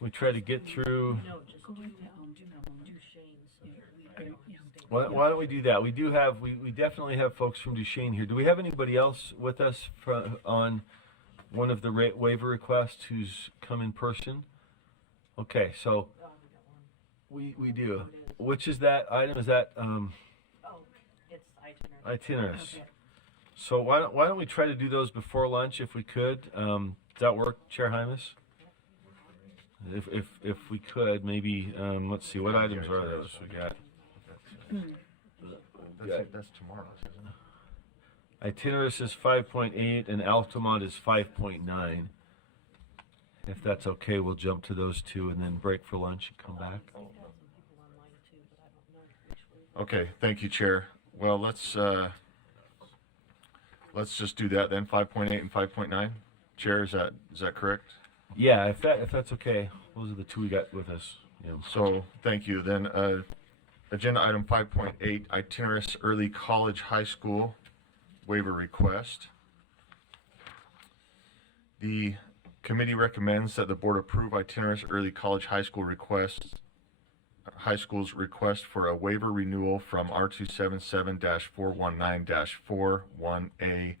we try to get through? No, just Duchesne's. Why don't we do that? We definitely have folks from Duchesne here. Do we have anybody else with us on one of the waiver requests who's come in person? Okay, so we do. Which is that item? Is that It's itinerary. itinerants? Okay. So why don't we try to do those before lunch if we could? Does that work, Chair Hymas? If we could, maybe let's see, what items are those we got? That's tomorrow's, isn't it? Itinerus is 5.8 and Altamont is 5.9. If that's okay, we'll jump to those two and then break for lunch and come back. Okay, thank you, Chair. Well, let's just do that then. 5.8 and 5.9. Chair, is that correct? Yeah, if that's okay, those are the two we got with us. Yeah. So thank you. Then agenda item 5.8, Itinerus Early College High School waiver request. The committee recommends that the board approve Itinerus Early College High School's request for a waiver renewal from R277-419-41A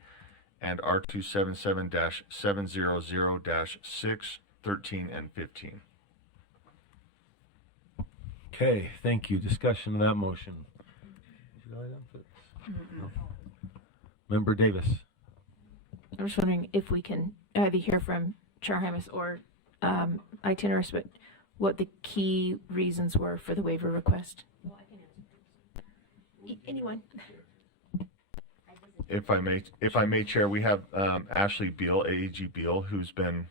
and R277-700-6, 13, and 15. Okay, thank you. Discussion of that motion. No. Member Davis. I'm just wondering if we can either hear from Chair Hymas or Itinerus, but what the key reasons were for the waiver request. Anyone? If I may, Chair, we have Ashley Beal, AAG Beal, who's been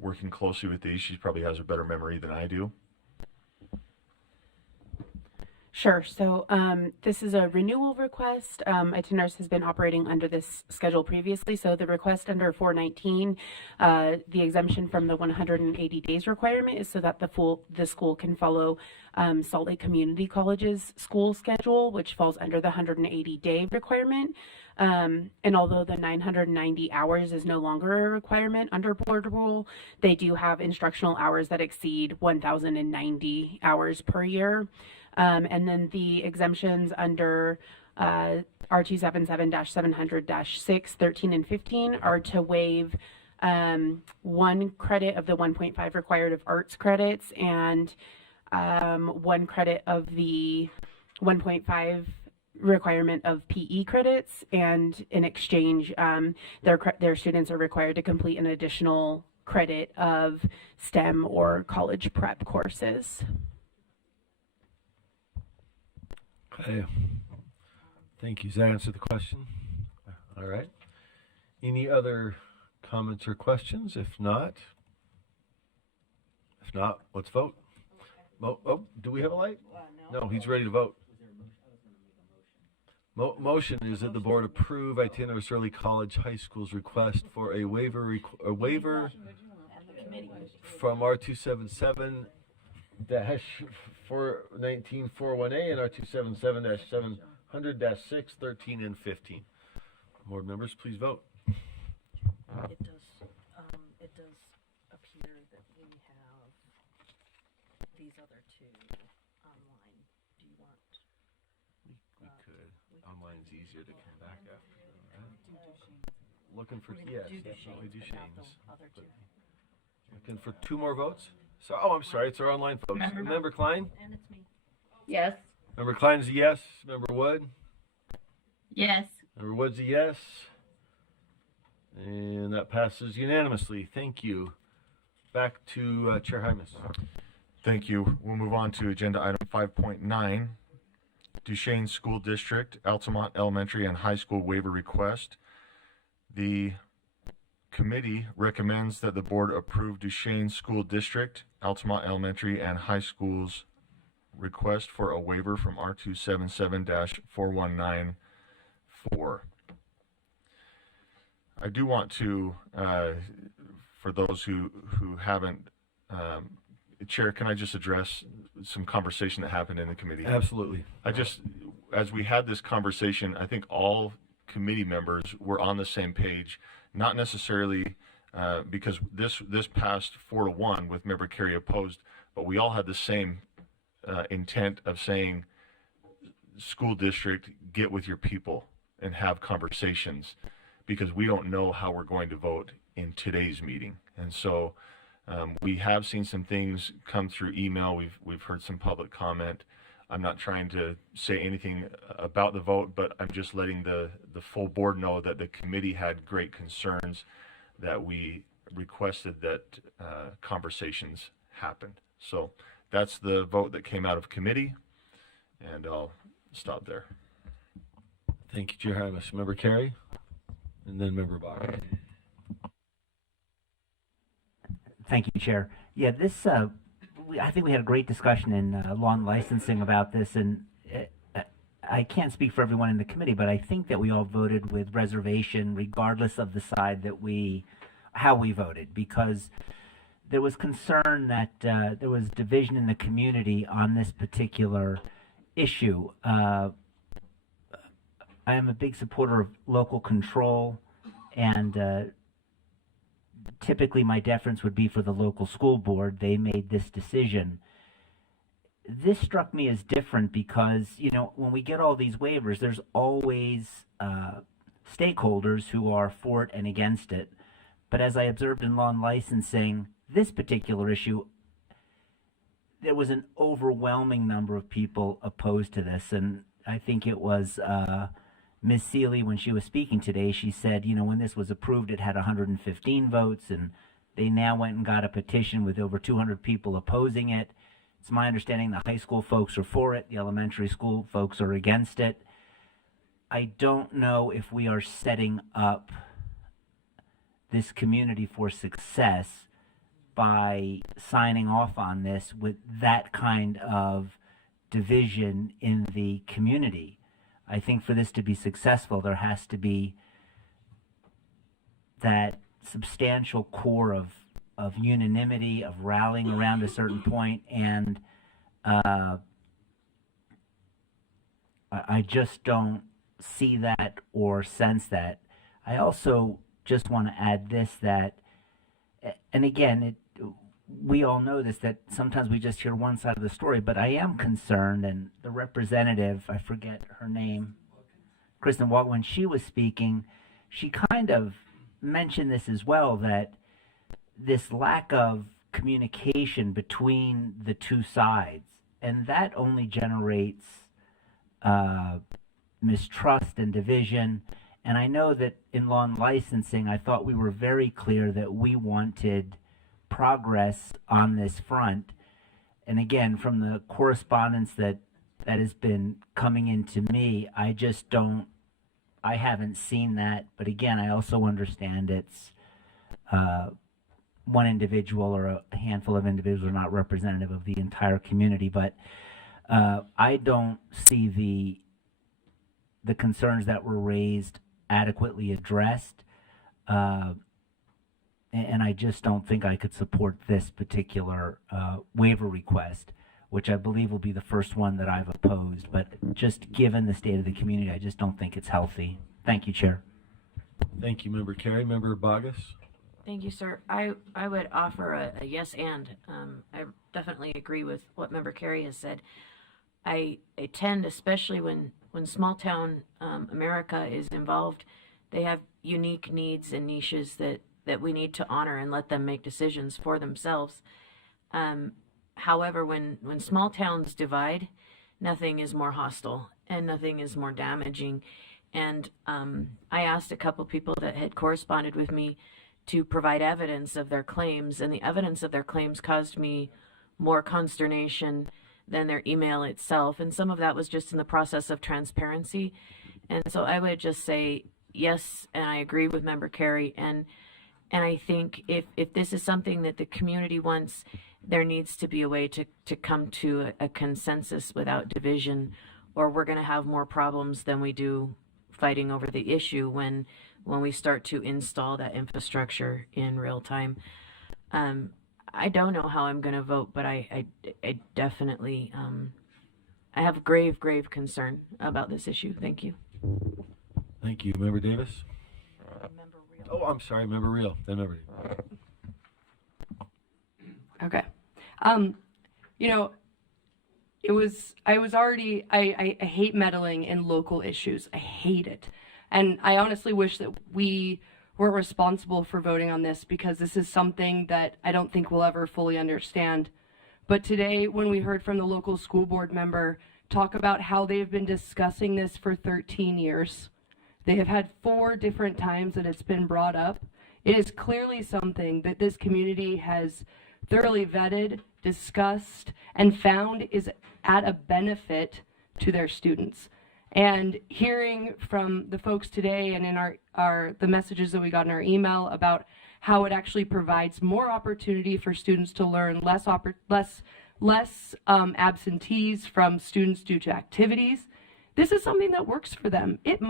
working closely with these. She probably has a better memory than I do. Sure. So this is a renewal request. Itinerus has been operating under this schedule previously. So the request under 419, the exemption from the 180 days requirement is so that the school can follow Salt Lake Community College's school schedule, which falls under the 180-day requirement. And although the 990 hours is no longer a requirement under board rule, they do have instructional hours that exceed 1,090 hours per year. And then the exemptions under R277-700-6, 13, and 15 are to waive 1 credit of the 1.5 required of arts credits and 1 credit of the 1.5 requirement of PE credits, and in exchange their students are required to complete an additional credit of STEM or college prep courses. Okay. Thank you. Does that answer the question? All right. Any other comments or questions? If not, let's vote. Oh, do we have a light? No, he's ready to vote. Motion is that the board approve Itinerus Early College High School's request for a waiver from R277 419-41A and R277-700-6, 13, and 15. Board members, please vote. It does appear that we have these other two online. Do you want? We could. Online's easier to come back after. Right? Looking for, yes, definitely Duchesne's. Looking for 2 more votes? So, I'm sorry, it's our online folks. Member Klein? And it's me. Yes. Member Klein is a yes. Member Wood? Yes. Member Wood's a yes. And that passes unanimously. Thank you. Back to Chair Hymas. Thank you. We'll move on to agenda item 5.9, Duchesne School District, Altamont Elementary and High School waiver request. The committee recommends that the board approve Duchesne School District, Altamont Elementary and High School's request for a waiver from R277-4194. I do want to, for those who haven't, Chair, can I just address some conversation that happened in the committee? Absolutely. As we had this conversation, I think all committee members were on the same page, not necessarily because this passed 4-1 with member Carey opposed, but we all had the same intent of saying, school district, get with your people and have conversations, because we don't know how we're going to vote in today's meeting. And so we have seen some things come through email. We've heard some public comment. I'm not trying to say anything about the vote, but I'm just letting the full board know that the committee had great concerns, that we requested that conversations happened. So that's the vote that came out of committee, and I'll stop there. Thank you, Chair Harris. Member Carey, and then Member Bach. Thank you, Chair. Yeah, this, I think we had a great discussion in law and licensing about this, and I can't speak for everyone in the committee, but I think that we all voted with reservation, regardless of the side that how we voted, because there was concern that there was division in the community on this particular issue. I am a big supporter of local control, and typically my deference would be for the local school board. They made this decision. This struck me as different because, when we get all these waivers, there's always stakeholders who are for it and against it. But as I observed in law and licensing, this particular issue, there was an overwhelming number of people opposed to this. And I think it was Ms. Seeley, when she was speaking today, she said, when this was approved, it had 115 votes, and they now went and got a petition with over 200 people opposing it. It's my understanding the high school folks are for it, the elementary school folks are against it. I don't know if we are setting up this community for success by signing off on this with that kind of division in the community. I think for this to be successful, there has to be that substantial core of unanimity, of rallying around a certain point, and I just don't see that or sense that. I also just want to add this, that, and again, we all know this, that sometimes we just hear one side of the story, but I am concerned, and the representative, I forget her name, Kristen Walker, when she was speaking, she kind of mentioned this as well, that this lack of communication between the two sides, and that only generates mistrust and division. And I know that in law and licensing, I thought we were very clear that we wanted progress on this front. And again, from the correspondence that has been coming into me, I haven't seen that. But again, I also understand it's one individual or a handful of individuals are not representative of the entire community. But I don't see the concerns that were raised adequately addressed. And I just don't think I could support this particular waiver request, which I believe will be the first one that I've opposed. But just given the state of the community, I just don't think it's healthy. Thank you, Chair. Thank you, Member Carey. Member Bogus? Thank you, sir. I would offer a yes and. I definitely agree with what Member Carey has said. I tend, especially when small town America is involved, they have unique needs and niches that we need to honor and let them make decisions for themselves. However, when small towns divide, nothing is more hostile and nothing is more damaging. And I asked a couple people that had corresponded with me to provide evidence of their claims, and the evidence of their claims caused me more consternation than their email itself. And some of that was just in the process of transparency. And so I would just say yes, and I agree with Member Carey. And I think if this is something that the community wants, there needs to be a way to come to a consensus without division, or we're going to have more problems than we do fighting over the issue when we start to install that infrastructure in real time. I don't know how I'm going to vote, but I definitely I have grave concern about this issue. Thank you. Thank you. Member Davis? Oh, I'm sorry, member Real, then member. Okay. You know, I hate meddling in local issues. I hate it. And I honestly wish that we weren't responsible for voting on this, because this is something that I don't think we'll ever fully understand. But today, when we heard from the local school board member talk about how they've been discussing this for 13 years, they have had 4 different times that it's been brought up. It is clearly something that this community has thoroughly vetted, discussed, and found is at a benefit to their students. And hearing from the folks today and in the messages that we got in our email about how it actually provides more opportunity for students to learn, less absentees from students due to activities. This is something that works for them. It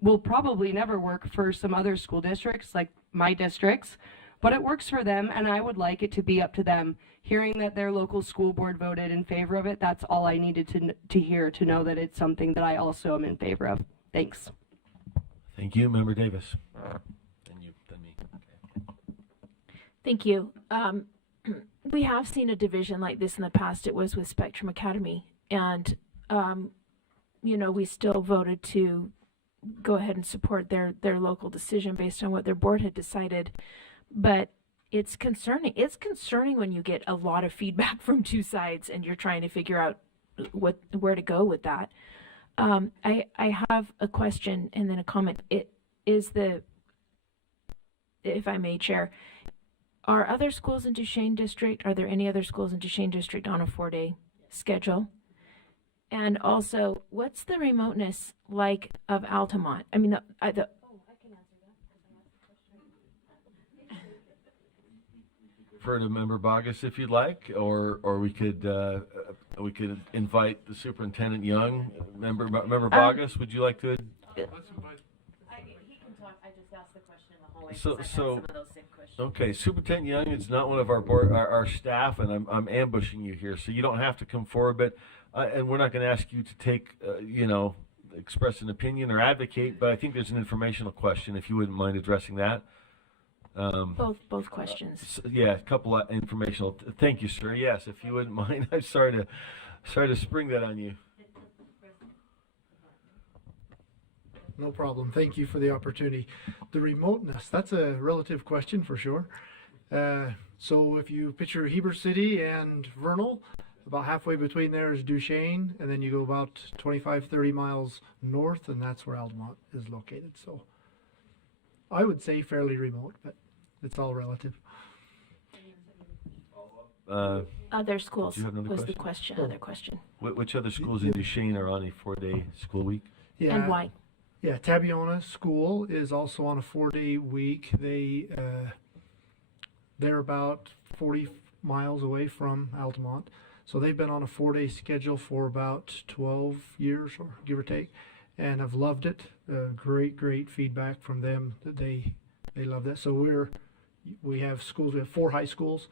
will probably never work for some other school districts like my districts, but it works for them, and I would like it to be up to them. Hearing that their local school board voted in favor of it, that's all I needed to hear to know that it's something that I also am in favor of. Thanks. Thank you, member Davis. Then you, then me. Thank you. We have seen a division like this in the past. It was with Spectrum Academy, and we still voted to go ahead and support their local decision based on what their board had decided. But it's concerning. It's concerning when you get a lot of feedback from two sides and you're trying to figure out where to go with that. I have a question and then a comment. If I may, Chair, are other schools in Duchesne District, are there any other schools in Duchesne District on a 4-day schedule? And also, what's the remoteness like of Altamont? I mean, Refer to member Bogus if you'd like, or we could invite the superintendent Young. Member Bogus, would you like to? He can talk. I just asked the question in the hallway. So- 'cause I had so- some of those same questions. Okay, Superintendent Young is not one of our board, our staff, and I'm ambushing you here, so you don't have to come forward, but and we're not going to ask you to take, express an opinion or advocate, but I think there's an informational question, if you wouldn't mind addressing that. both questions. Yeah, a couple of informational. Thank you, sir. Yes, if you wouldn't mind. I'm sorry to spring that on you. No problem. Thank you for the opportunity. The remoteness, that's a relative question for sure. So if you picture Heber City and Vernal, about halfway between there is Duchesne, and then you go about 25, 30 miles north, and that's where Altamont is located. So I would say fairly remote, but it's all relative. Other schools Do you have another was the question? question. Other question. Which other schools in Duchesne are on a 4-day school week? Yeah. And why? Yeah, Tabiona School is also on a 4-day week. They're about 40 miles away from Altamont. So they've been on a 4-day schedule for about 12 years, or give or take, and have loved it. Great feedback from them that they love that. So we have schools. We have 4 high schools,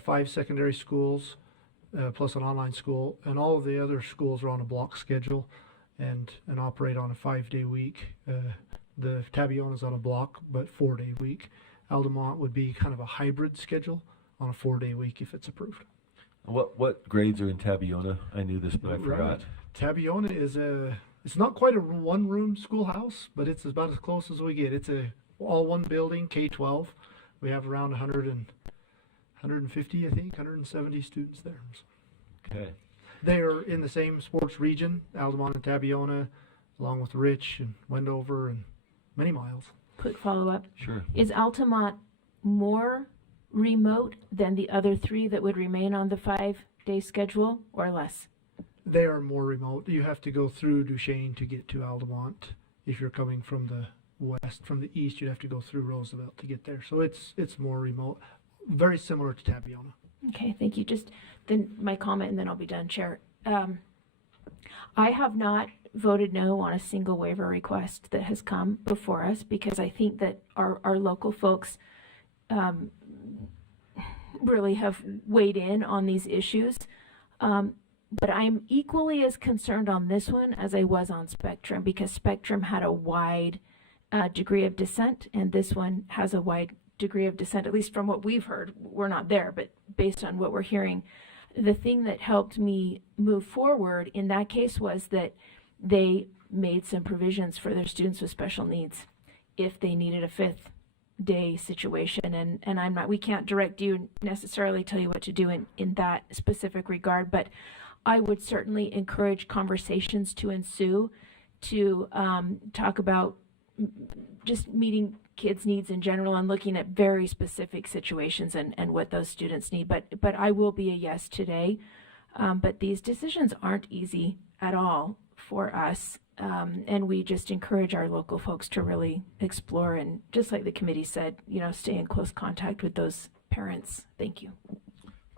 5 secondary schools, plus an online school, and all of the other schools are on a block schedule and operate on a 5-day week. The Tabiona's on a block, but 4-day week. Altamont would be kind of a hybrid schedule on a 4-day week if it's approved. What grades are in Tabiona? I knew this, but I forgot. Right. Tabiona it's not quite a one-room schoolhouse, but it's about as close as we get. It's all one building, K-12. We have around 150, I think, 170 students there. Okay. They are in the same sports region, Altamont and Tabiona, along with Rich and Wendover and many miles. Quick follow-up. Sure. Is Altamont more remote than the other 3 that would remain on the 5-day schedule, or less? They are more remote. You have to go through Duchesne to get to Altamont. If you're coming from the west, from the east, you'd have to go through Roosevelt to get there. So it's more remote, very similar to Tabiona. Okay, thank you. Just then my comment, and then I'll be done, Chair. I have not voted no on a single waiver request that has come before us, because I think that our local folks really have weighed in on these issues. But I'm equally as concerned on this one as I was on Spectrum, because Spectrum had a wide degree of dissent, and this one has a wide degree of dissent, at least from what we've heard. We're not there, but based on what we're hearing, the thing that helped me move forward in that case was that they made some provisions for their students with special needs if they needed a fifth day situation. And we can't direct you, necessarily tell you what to do in that specific regard, but I would certainly encourage conversations to ensue to talk about just meeting kids' needs in general and looking at very specific situations and what those students need. But I will be a yes today. But these decisions aren't easy at all for us. And we just encourage our local folks to really explore and, just like the committee said, stay in close contact with those parents. Thank you.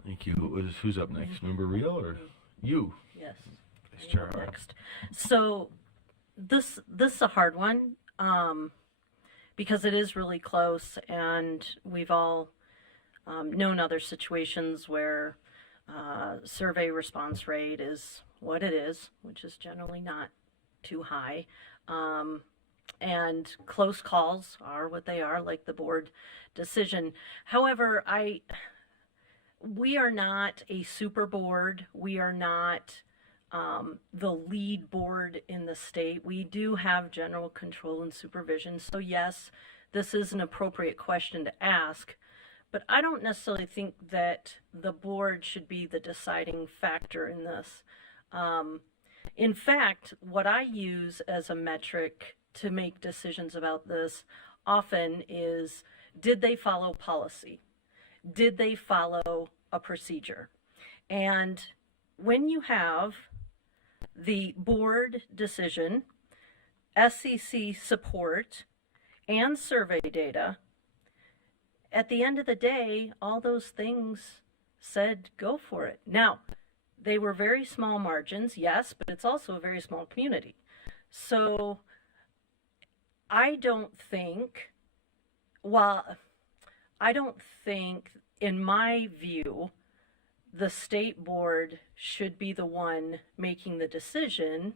Thank you. Who's up next? Member Rio or you? Yes. Vice Chair. Next. So this is a hard one because it is really close, and we've all known other situations where survey response rate is what it is, which is generally not too high. And close calls are what they are, like the board decision. However, we are not a super board. We are not the lead board in the state. We do have general control and supervision. So yes, this is an appropriate question to ask, but I don't necessarily think that the board should be the deciding factor in this. In fact, what I use as a metric to make decisions about this often is, did they follow policy? Did they follow a procedure? And when you have the board decision, SEC support, and survey data, at the end of the day, all those things said go for it. Now, they were very small margins, yes, but it's also a very small community. So I don't think, in my view, the state board should be the one making the decision.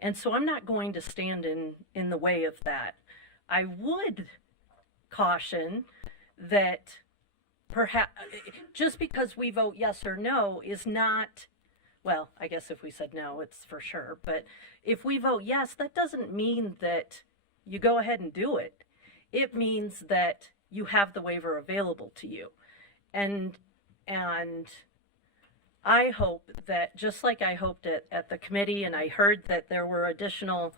And so I'm not going to stand in the way of that. I would caution that perhaps just because we vote yes or no is not, well, I guess if we said no, it's for sure. But if we vote yes, that doesn't mean that you go ahead and do it. It means that you have the waiver available to you. And I hope that, just like I hoped at the committee, and I heard that there were additional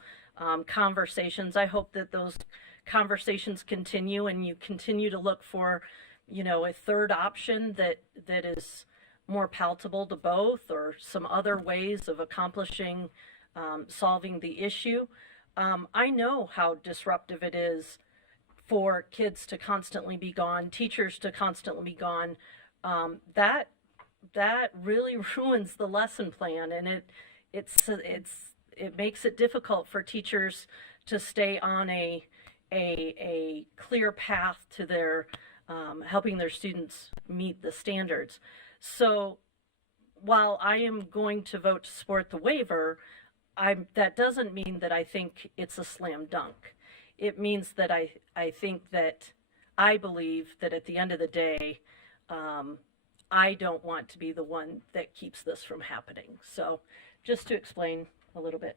conversations, I hope that those conversations continue and you continue to look for, a third option that is more palatable to both, or some other ways of accomplishing solving the issue. I know how disruptive it is for kids to constantly be gone, teachers to constantly be gone. That really ruins the lesson plan, and it makes it difficult for teachers to stay on a clear path to their helping their students meet the standards. So while I am going to vote to support the waiver, that doesn't mean that I think it's a slam dunk. It means that I believe that at the end of the day, I don't want to be the one that keeps this from happening. So just to explain a little bit.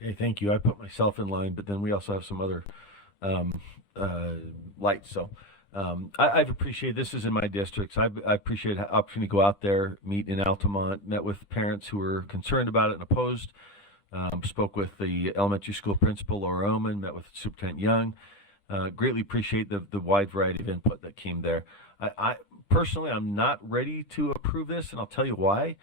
Okay, thank you. I put myself in line, but then we also have some other lights. So I've appreciated, this is in my district, so I appreciate the opportunity to go out there, meet in Altamont, met with parents who were concerned about it and opposed, spoke with the elementary school principal, Laura Oman, met with Superintendent Young. Greatly appreciate the wide variety of input that came there. I personally, I'm not ready to approve this, and I'll tell you why.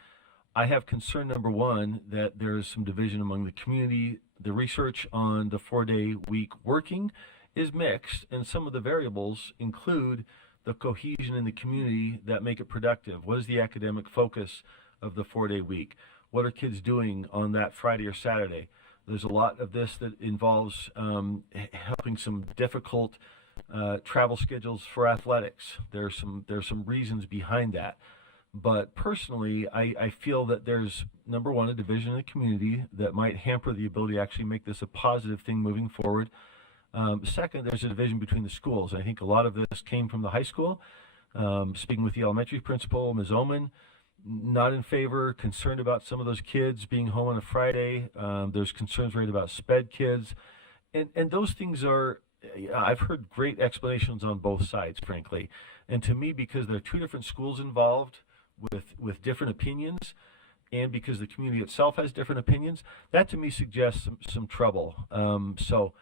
I have concern, number one, that there's some division among the community. The research on the 4-day week working is mixed, and some of the variables include the cohesion in the community that make it productive. What is the academic focus of the 4-day week? What are kids doing on that Friday or Saturday? There's a lot of this that involves helping some difficult travel schedules for athletics. There's some reasons behind that. But personally, I feel that there's, number one, a division in the community that might hamper the ability to actually make this a positive thing moving forward. Second, there's a division between the schools. I think a lot of this came from the high school. Speaking with the elementary principal, Ms. Oman, not in favor, concerned about some of those kids being home on a Friday. There's concerns right about sped kids. And those things are, I've heard great explanations on both sides, frankly. And to me, because there are two different schools involved with different opinions, and because the community itself has different opinions, that to me suggests some trouble. So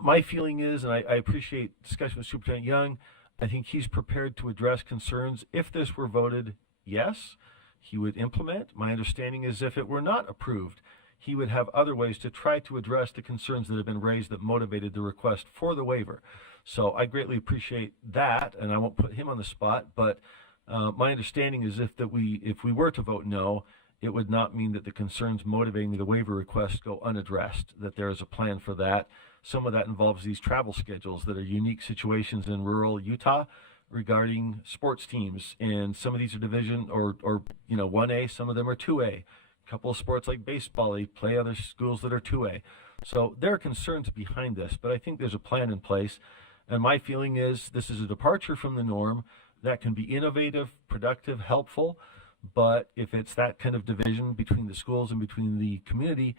my feeling is, and I appreciate discussion with Superintendent Young, I think he's prepared to address concerns. If this were voted yes, he would implement. My understanding is if it were not approved, he would have other ways to try to address the concerns that have been raised that motivated the request for the waiver. So I greatly appreciate that, and I won't put him on the spot, but my understanding is if we were to vote no, it would not mean that the concerns motivating the waiver request go unaddressed, that there is a plan for that. Some of that involves these travel schedules that are unique situations in rural Utah regarding sports teams, and some of these are division or 1A, some of them are 2A. A couple of sports like baseball, they play other schools that are 2A. So there are concerns behind this, but I think there's a plan in place. And my feeling is this is a departure from the norm that can be innovative, productive, helpful. But if it's that kind of division between the schools and between the community,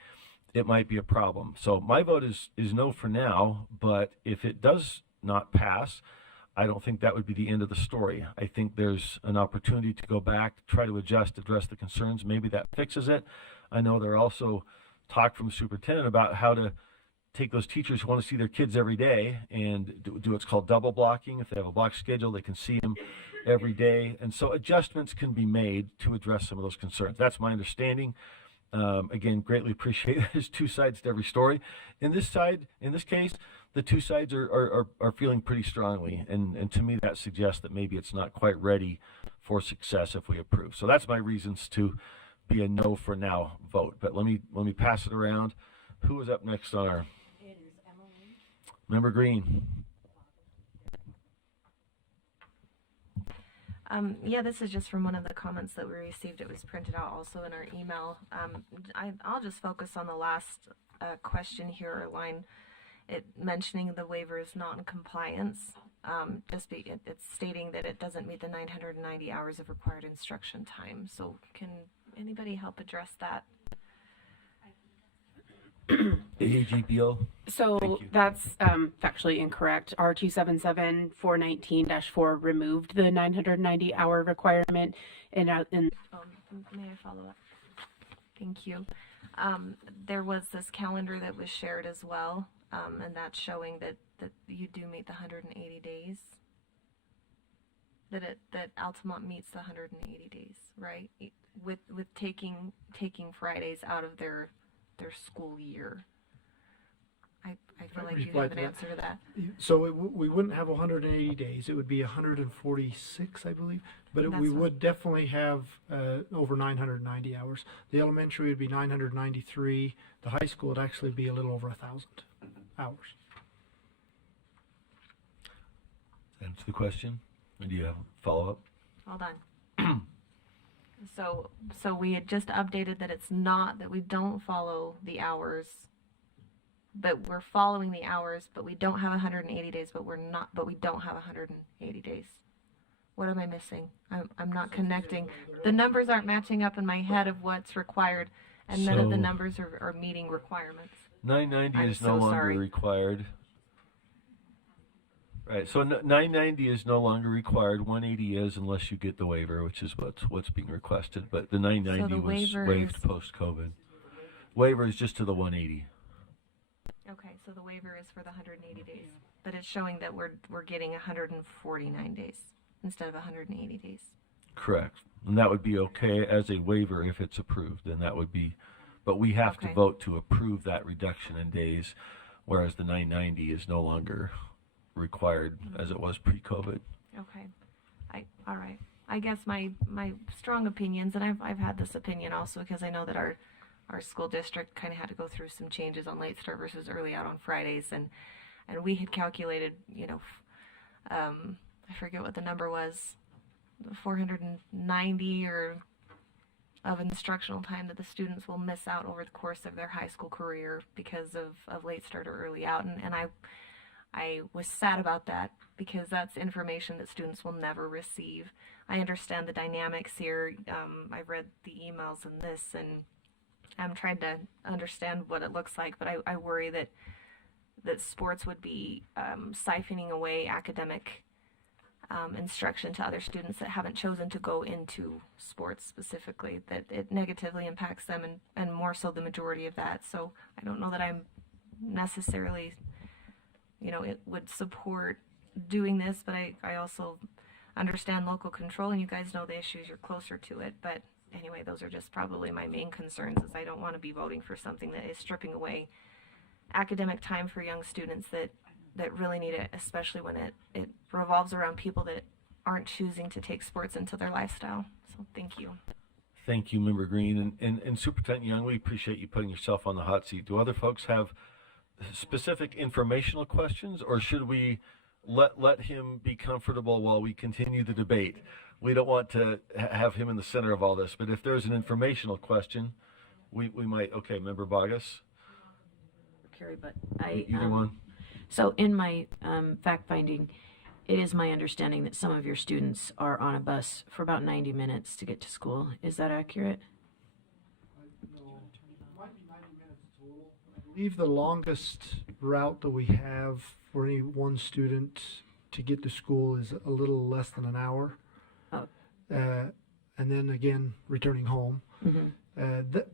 it might be a problem. So my vote is no for now, but if it does not pass, I don't think that would be the end of the story. I think there's an opportunity to go back, try to adjust, address the concerns. Maybe that fixes it. I know there are also talk from the superintendent about how to take those teachers who want to see their kids every day and do what's called double blocking. If they have a block schedule, they can see them every day. And so adjustments can be made to address some of those concerns. That's my understanding. Again, greatly appreciate there's two sides to every story. In this case, the two sides are feeling pretty strongly. And to me, that suggests that maybe it's not quite ready for success if we approve. So that's my reasons to be a no for now vote. But let me pass it around. Who is up next on our? It is Emily. Member Green. Yeah, this is just from one of the comments that we received. It was printed out also in our email. I'll just focus on the last question here, or line, it mentioning the waiver is not in compliance. It's stating that it doesn't meet the 990 hours of required instruction time. So can anybody help address that? AG Beal. So that's factually incorrect. R277-419-4 removed the 990-hour requirement. May I follow up? Thank you. There was this calendar that was shared as well, and that's showing that you do meet the 180 days. That Altamont meets the 180 days, right? With taking Fridays out of their school year. I feel like you have an answer to that. So we wouldn't have 180 days. It would be 146, I believe. But we would definitely have over 990 hours. The elementary would be 993. The high school would actually be a little over 1,000 hours. Answer the question. Do you have a follow-up? Hold on. So we had just updated that it's not that we don't follow the hours, but we're following the hours, but we don't have 180 days, but we don't have 180 days. What am I missing? I'm not connecting. The numbers aren't matching up in my head of what's required, and none of the numbers are meeting requirements. 990 is no longer required. Right, so 990 is no longer required. 180 is, unless you get the waiver, which is what's being requested. But the 990 was waived post-COVID. Waiver is just to the 180. Okay, so the waiver is for the 180 days, but it's showing that we're getting 149 days instead of 180 days. Correct, and that would be okay as a waiver if it's approved. Then that would be, but we have to vote to approve that reduction in days, whereas the 990 is no longer required as it was pre-COVID. Okay, all right. I guess my strong opinions, and I've had this opinion also because I know that our school district kind of had to go through some changes on late start versus early out on Fridays, and we had calculated, I forget what the number was, 490 or of instructional time that the students will miss out over the course of their high school career because of late start or early out. And I was sad about that because that's information that students will never receive. I understand the dynamics here. I've read the emails and this, and I'm trying to understand what it looks like, but I worry that sports would be siphoning away academic instruction to other students that haven't chosen to go into sports specifically, that it negatively impacts them, and more so the majority of that. So I don't know that I'm necessarily, it would support doing this, but I also understand local control, and you guys know the issues, you're closer to it. But anyway, those are just probably my main concerns, is I don't want to be voting for something that is stripping away academic time for young students that really need it, especially when it revolves around people that aren't choosing to take sports into their lifestyle. So thank you. Thank you, Member Green. And Superintendent Young, we appreciate you putting yourself on the hot seat. Do other folks have specific informational questions, or should we let him be comfortable while we continue the debate? We don't want to have him in the center of all this, but if there's an informational question, we might. Okay, Member Vargas. Carrie, but Either one. So in my fact finding, it is my understanding that some of your students are on a bus for about 90 minutes to get to school. Is that accurate? I believe the longest route that we have for any one student to get to school is a little less than an hour. Oh. And then again, returning home. Mm-hmm.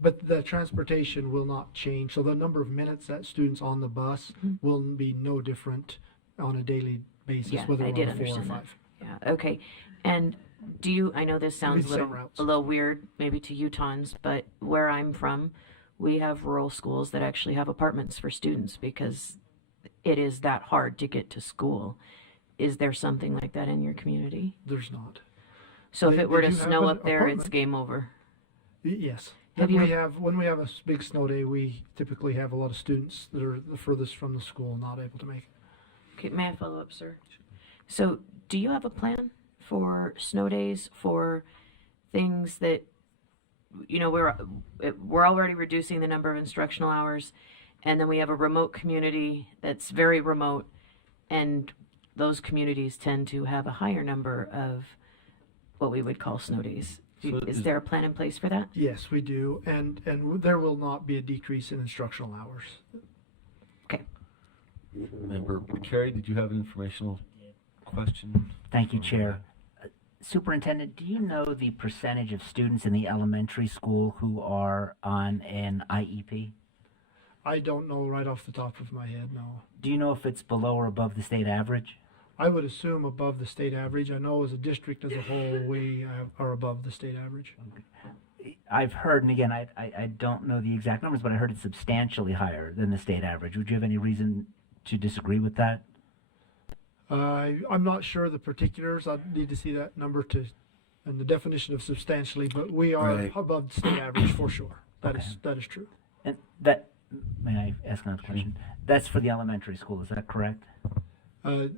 But the transportation will not change. So the number of minutes that students on the bus will be no different on a daily basis, Yeah, whether I we're did on 4 or understand 5. that. Yeah, okay. And I know this sounds Maybe some routes. a little weird maybe to Utahns, but where I'm from, we have rural schools that actually have apartments for students because it is that hard to get to school. Is there something like that in your community? There's not. So if They it were to do have snow an up there, it's apartment. game over. Yes. Have When you- when we have a big snow day, we typically have a lot of students that are the furthest from the school not able to make it. Okay, may I follow up, sir? So do you have a plan for snow days, for things that, we're already reducing the number of instructional hours, and then we have a remote community that's very remote, and those communities tend to have a higher number of what we would call snow days. So Is is- there a plan in place for that? Yes, we do, and there will not be a decrease in instructional hours. Member Carey, did you have an informational question? Thank you, Chair. Superintendent, do you know the percentage of students in the elementary school who are on an IEP? I don't know right off the top of my head, no. Do you know if it's below or above the state average? I would assume above the state average. I know as a district as a whole, we are above the state average. I've heard, and again, I don't know the exact numbers, but I heard it's substantially higher than the state average. Would you have any reason to disagree with that? I'm not sure the particulars. I'd need to see that number and the definition of substantially, but we are Right. above the state average for sure. That is true. And that, may I ask another question? That's for the elementary school, is that correct? So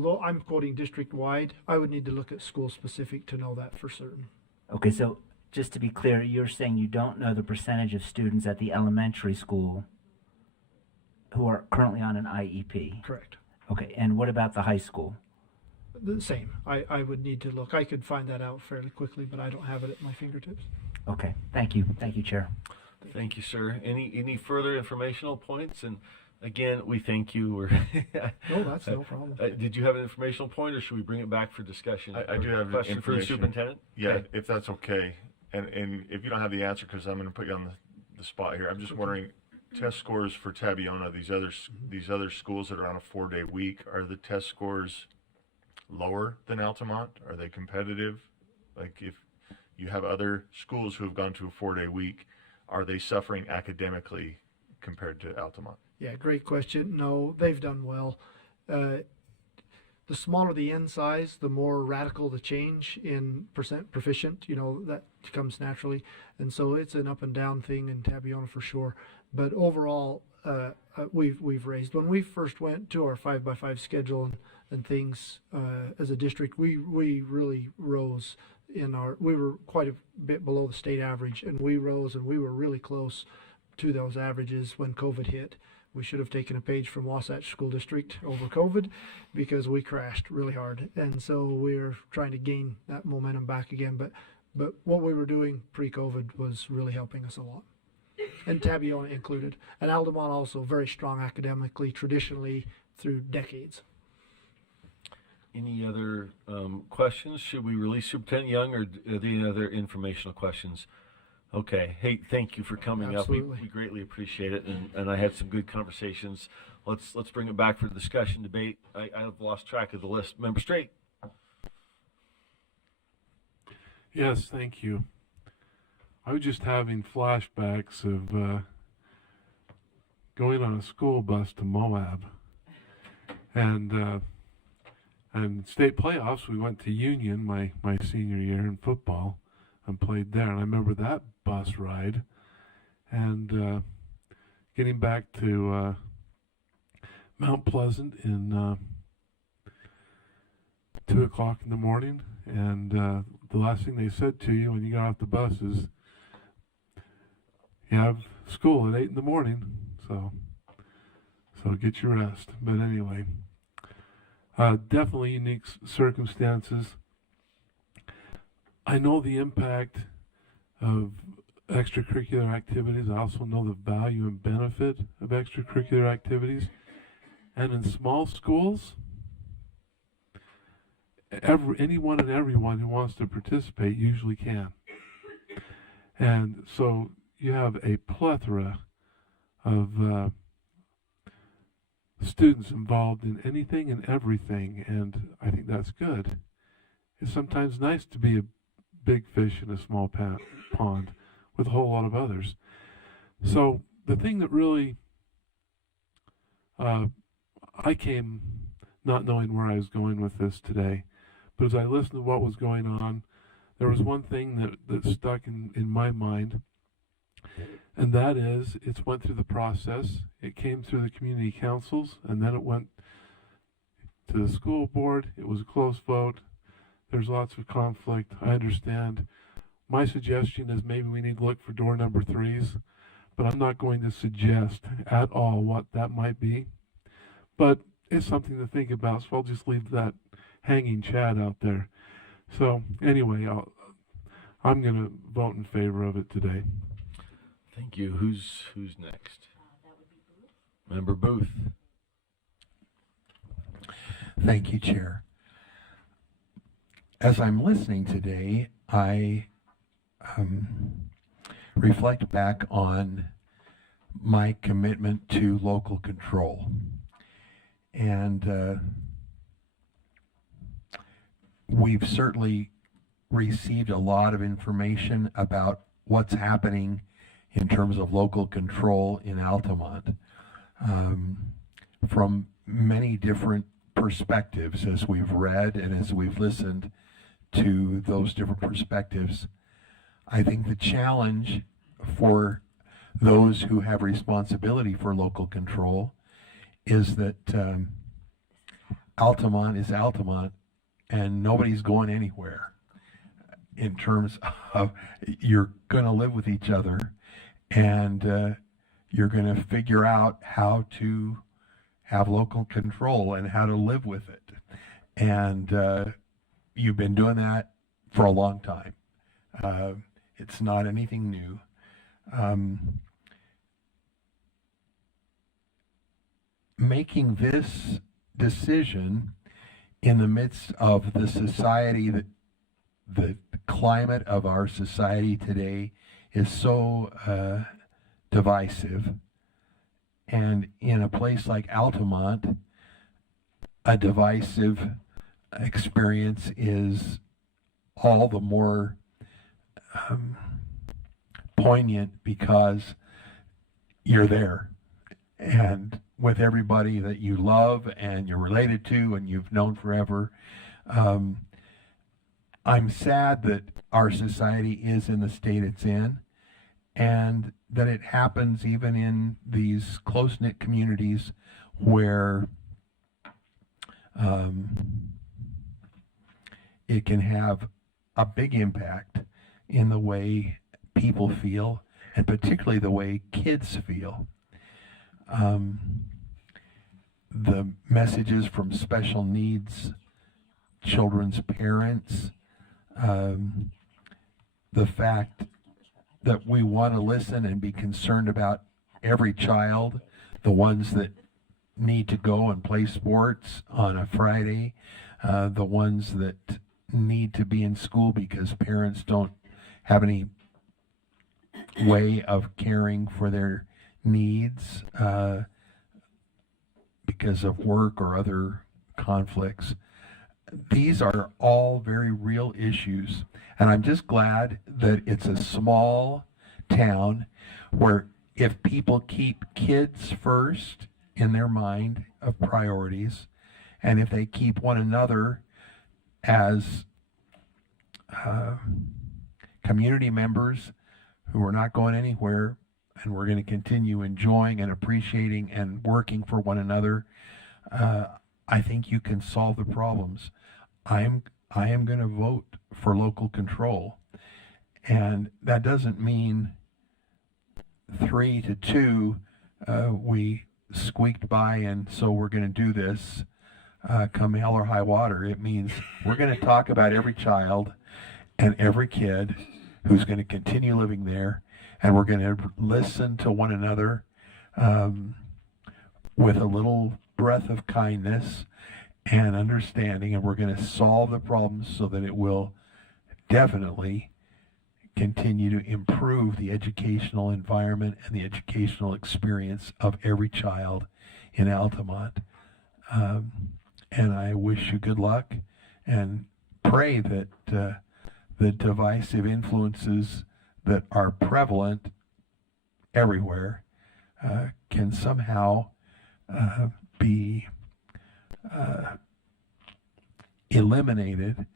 though I'm quoting district-wide, I would need to look at school-specific to know that for certain. Okay, so just to be clear, you're saying you don't know the percentage of students at the elementary school who are currently on an IEP? Correct. Okay, and what about the high school? The same. I would need to look. I could find that out fairly quickly, but I don't have it at my fingertips. Okay, thank you. Thank you, Chair. Thank you, sir. Any further informational points? And again, we thank you. No, that's no problem. Did you have an informational point, or should we bring it back for discussion? I do have an question for the information. superintendent. Yeah, Okay. if that's okay. And if you don't have the answer, because I'm going to put you on the spot here, I'm just wondering, test scores for Tabiona, these other schools that are on a 4-day week, are the test scores lower than Altamont? Are they competitive? Like if you have other schools who have gone to a 4-day week, are they suffering academically compared to Altamont? Yeah, great question. No, they've done well. The smaller the N size, the more radical the change in percent proficient, that comes naturally. And so it's an up and down thing in Tabiona for sure. But overall, we've raised. When we first went to our 5x5 schedule and things as a district, we really rose we were quite a bit below the state average, and we rose, and we were really close to those averages when COVID hit. We should have taken a page from Wasatch School District over COVID, because we crashed really hard, and so we're trying to gain that momentum back again. But what we were doing pre-COVID was really helping us a lot, and Tabiona included, and Altamont also very strong academically, traditionally through decades. Any other questions? Should we release Superintendent Young, or are there any other informational questions? Okay. Hey, thank you for coming Absolutely. up. We greatly appreciate it, and I had some good conversations. Let's bring it back for discussion, debate. I've lost track of the list. Member Straight. Yes, thank you. I was just having flashbacks of going on a school bus to Moab, and state playoffs. We went to Union my senior year in football and played there. And I remember that bus ride, and getting back to Mount Pleasant in 2 o'clock in the morning, and the last thing they said to you when you got off the bus is, you have school at 8 in the morning, so get your rest. But anyway, definitely unique circumstances. I know the impact of extracurricular activities. I also know the value and benefit of extracurricular activities. And in small schools, anyone and everyone who wants to participate usually can. And so you have a plethora of students involved in anything and everything, and I think that's good. It's sometimes nice to be a big fish in a small pond with a whole lot of others. So the thing that really, I came not knowing where I was going with this today, but as I listened to what was going on, there was one thing that stuck in my mind, and that is, it went through the process. It came through the community councils, and then it went to the school board. It was a close vote. There's lots of conflict. I understand. My suggestion is maybe we need to look for door number 3s, but I'm not going to suggest at all what that might be. But it's something to think about, so I'll just leave that hanging chat out there. So anyway, I'm going to vote in favor of it today. Thank you. Who's next? That would be Booth. Member Booth. Thank you, Chair. As I'm listening today, I reflect back on my commitment to local control. And we've certainly received a lot of information about what's happening in terms of local control in Altamont from many different perspectives as we've read and as we've listened to those different perspectives. I think the challenge for those who have responsibility for local control is that Altamont is Altamont and nobody's going anywhere in terms of you're going to live with each other and you're going to figure out how to have local control and how to live with it. And you've been doing that for a long time. It's not anything new. Making this decision in the midst of the society, that the climate of our society today is so divisive, and in a place like Altamont, a divisive experience is all the more poignant because you're there and with everybody that you love and you're related to and you've known forever. I'm sad that our society is in the state it's in, and that it happens even in these close-knit communities where it can have a big impact in the way people feel, and particularly the way kids feel. The messages from special needs children's parents, the fact that we want to listen and be concerned about every child, the ones that need to go and play sports on a Friday, the ones that need to be in school because parents don't have any way of caring for their needs because of work or other conflicts. These are all very real issues, and I'm just glad that it's a small town where if people keep kids first in their mind of priorities, and if they keep one another as community members who are not going anywhere, and we're going to continue enjoying and appreciating and working for one another, I think you can solve the problems. I am going to vote for local control, and that doesn't mean 3-2 we squeaked by and so we're going to do this come hell or high water. It means we're going to talk about every child and every kid who's going to continue living there, and we're going to listen to one another with a little breath of kindness and understanding, and we're going to solve the problems so that it will definitely continue to improve the educational environment and the educational experience of every child in Altamont. And I wish you good luck, and pray that the divisive influences that are prevalent everywhere can somehow be eliminated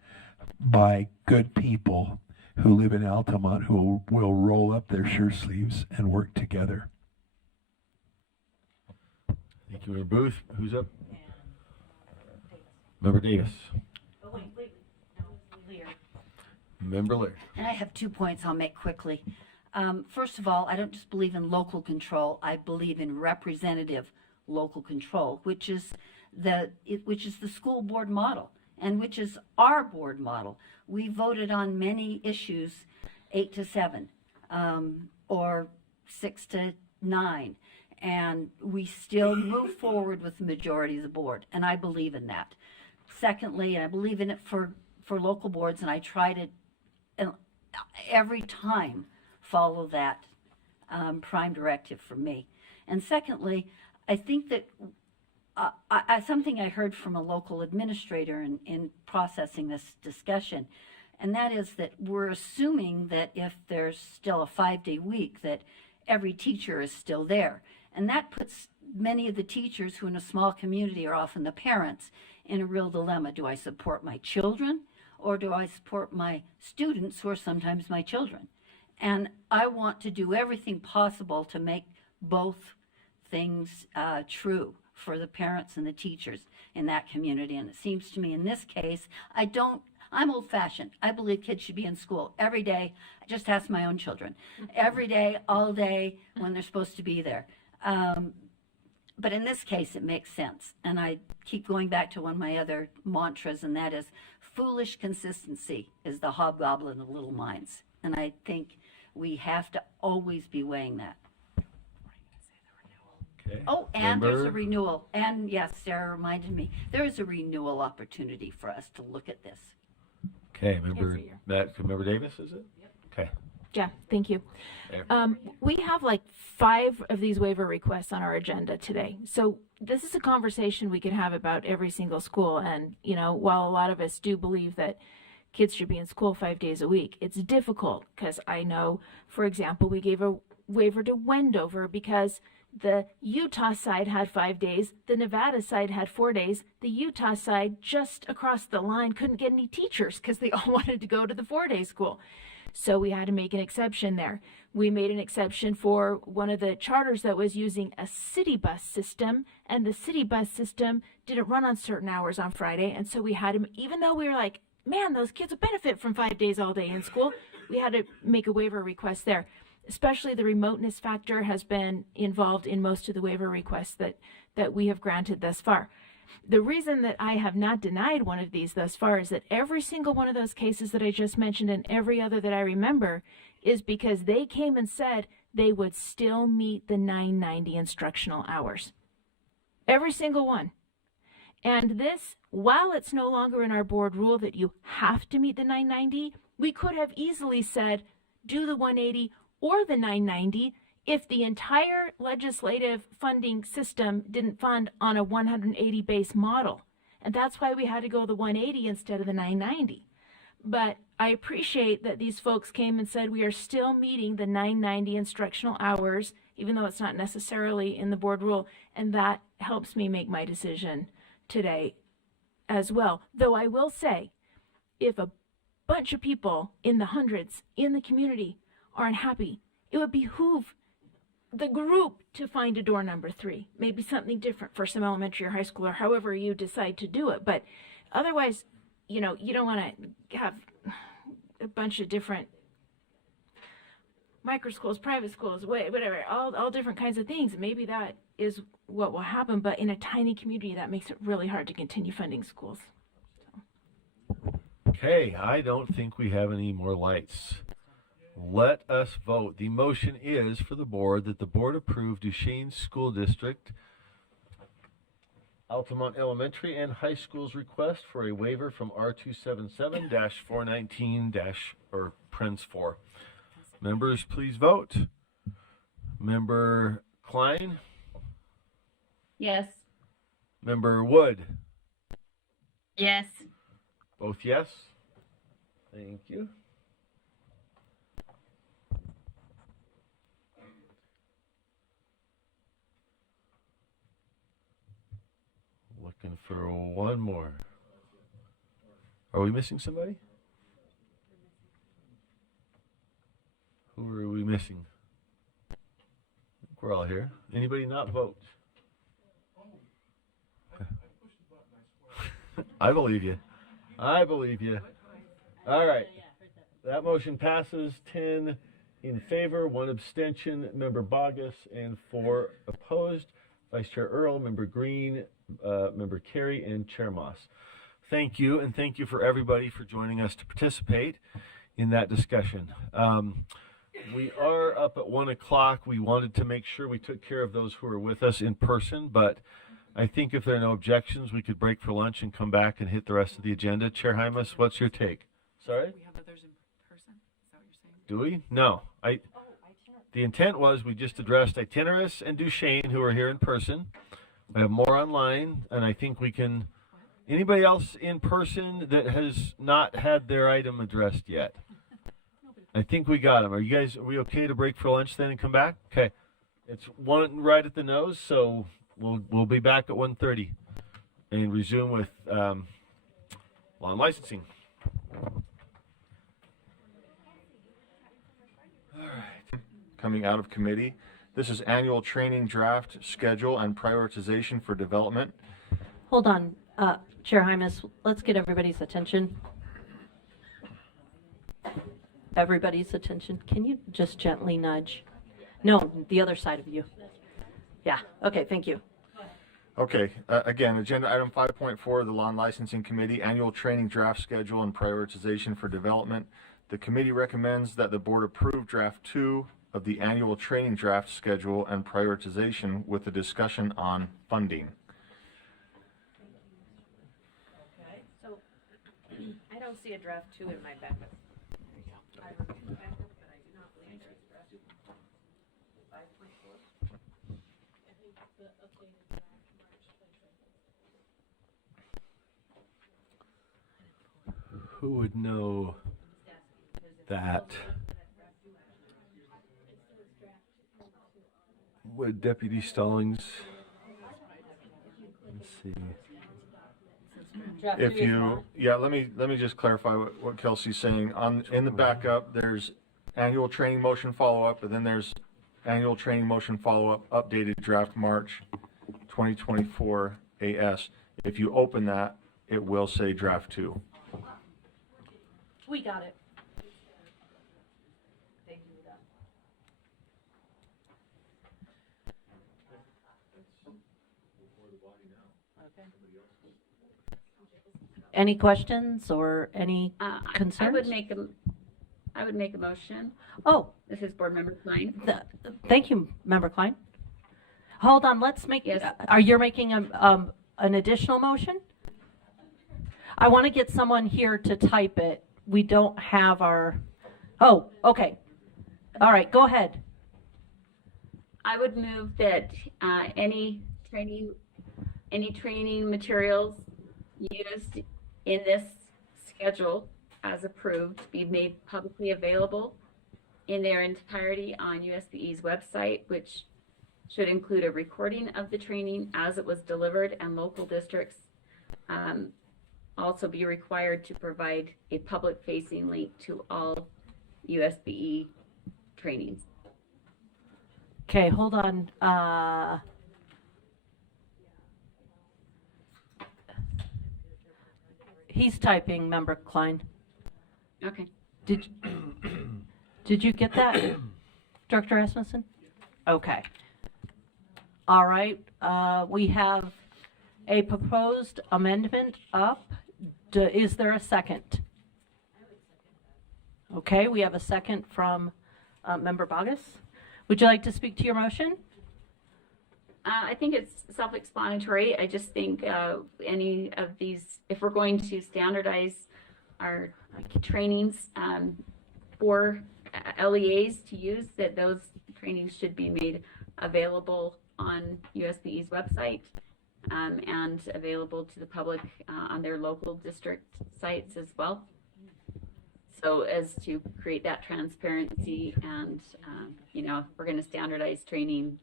by good people who live in Altamont who will roll up their shirt sleeves and work together. Thank you, Member Booth. Who's up? Member Davis. Oh, wait. No, Lear. Member Laird. And I have 2 points I'll make quickly. First of all, I don't just believe in local control. I believe in representative local control, which is the school board model, and which is our board model. We voted on many issues 8-7 or 6-9, and we still move forward with the majority of the board, and I believe in that. Secondly, I believe in it for local boards, and I try to every time follow that prime directive from me. And secondly, I think that something I heard from a local administrator in processing this discussion, and that is that we're assuming that if there's still a 5-day week, that every teacher is still there. And that puts many of the teachers who in a small community are often the parents in a real dilemma. Do I support my children, or do I support my students who are sometimes my children? And I want to do everything possible to make both things true for the parents and the teachers in that community. And it seems to me in this case, I'm old-fashioned. I believe kids should be in school every day. I just ask my own children. Every day, all day, when they're supposed to be there. But in this case, it makes sense. And I keep going back to one of my other mantras, and that is foolish consistency is the hobgoblin of little minds. And I think we have to always be weighing that. Okay. Oh, and there's a Member- renewal. And yes, Sarah reminded me, there is a renewal opportunity for us to look at this. Okay, Member Davis, is it? Yep. Okay. Yeah, thank you. We have like 5 of these waiver requests on our agenda today. So this is a conversation we could have about every single school. And, while a lot of us do believe that kids should be in school 5 days a week, it's difficult because I know, for example, we gave a waiver to Wendover because the Utah side had 5 days, the Nevada side had 4 days, the Utah side just across the line couldn't get any teachers because they all wanted to go to the 4-day school. So we had to make an exception there. We made an exception for one of the charters that was using a city bus system, and the city bus system didn't run on certain hours on Friday. And so we had him, even though we were like, man, those kids will benefit from 5 days all day in school. We had to make a waiver request there. Especially the remoteness factor has been involved in most of the waiver requests that we have granted thus far. The reason that I have not denied one of these thus far is that every single one of those cases that I just mentioned and every other that I remember is because they came and said they would still meet the 990 instructional hours. Every single one. And this, while it's no longer in our board rule that you have to meet the 990, we could have easily said, do the 180 or the 990 if the entire legislative funding system didn't fund on a 180 base model. And that's why we had to go the 180 instead of the 990. But I appreciate that these folks came and said we are still meeting the 990 instructional hours, even though it's not necessarily in the board rule. And that helps me make my decision today as well. Though I will say, if a bunch of people in the hundreds in the community are unhappy, it would behoove the group to find a door number 3, maybe something different for some elementary or high school or however you decide to do it. But otherwise, you don't want to have a bunch of different micro schools, private schools, whatever, all different kinds of things. Maybe that is what will happen, but in a tiny community, that makes it really hard to continue funding schools. Okay, I don't think we have any more lights. Let us vote. The motion is for the board that the board approve Duchesne School District, Altamont Elementary and High School's request for a waiver from R277-419- or Prince 4. Members, please vote. Member Klein? Yes. Member Wood? Yes. Both yes? Thank you. Looking for one more. Are we missing somebody? Who are we missing? I think we're all here. Anybody not vote? I believe you. I believe you. All right. That motion passes 10 in favor, 1 abstention, Member Bogus, and 4 opposed. Vice Chair Earl, Member Green, Member Carey, and Chair Moss. Thank you, and thank you for everybody for joining us to participate in that discussion. We are up at 1 o'clock. We wanted to make sure we took care of those who are with us in person, but I think if there are no objections, we could break for lunch and come back and hit the rest of the agenda. Chair Hymas, what's your take? Sorry? We have others in person? Is that what you're saying? Do we? No. The intent was we just addressed Itinerus and Duchesne, who are here in person. We have more online, and I think we can... Anybody else in person that has not had their item addressed yet? I think we got them. Are we okay to break for lunch then and come back? Okay. It's 1 right at the nose, so we'll be back at 1:30 and resume with law and licensing. Coming out of committee. This is annual training draft schedule and prioritization for development. Hold on, Chair Hymas, let's get everybody's attention. Everybody's attention. Can you just gently nudge? No, the other side of you. Yeah, okay, thank you. Okay, again, agenda item 5.4, the Law and Licensing Committee, annual training draft schedule and prioritization for development. The committee recommends that the board approve draft 2 of the annual training draft schedule and prioritization with a discussion on funding. Okay, so I don't see a draft 2 in my backup. I reviewed the backup, but I do not believe there's draft 2. 5.4. I think the updated draft March 2020. Who would know that? Would Deputy Stallings? Let's see. If you, yeah, let me just clarify what Kelsey's saying. In the backup, there's annual training motion follow-up, and then there's annual training motion follow-up updated draft March 2024 AS. If you open that, it will say draft 2. We got it. Any questions or any concerns? I would make a motion. Oh, This is Board Member Klein. thank you, Member Klein. Hold on, let's make, Yes. are you making an additional motion? I want to get someone here to type it. We don't have our, oh, okay. All right, go ahead. I would move that any training materials used in this schedule as approved be made publicly available in their entirety on USBE's website, which should include a recording of the training as it was delivered, and local districts also be required to provide a public-facing link to all USBE trainings. Okay, hold on. He's typing, Member Klein. Okay. Did you get that, Director Asmussen? Okay. All right, we have a proposed amendment up. Is there a second? Okay, we have a second from Member Bogus. Would you like to speak to your motion? I think it's self-explanatory. I just think any of these, if we're going to standardize our trainings for LEAs to use, that those trainings should be made available on USBE's website and available to the public on their local district sites as well. So as to create that transparency and, if we're going to standardize training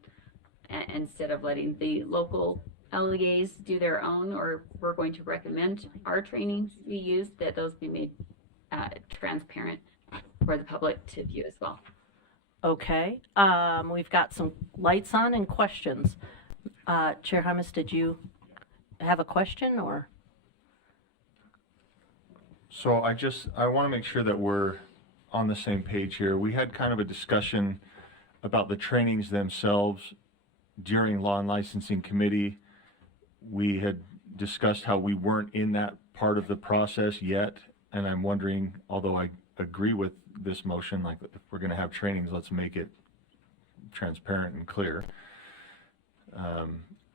instead of letting the local LEAs do their own, or we're going to recommend our trainings be used, that those be made transparent for the public to view as well. Okay, we've got some lights on and questions. Chair Hymas, did you have a question or? So I want to make sure that we're on the same page here. We had kind of a discussion about the trainings themselves during Law and Licensing Committee. We had discussed how we weren't in that part of the process yet, and I'm wondering, although I agree with this motion, like if we're going to have trainings, let's make it transparent and clear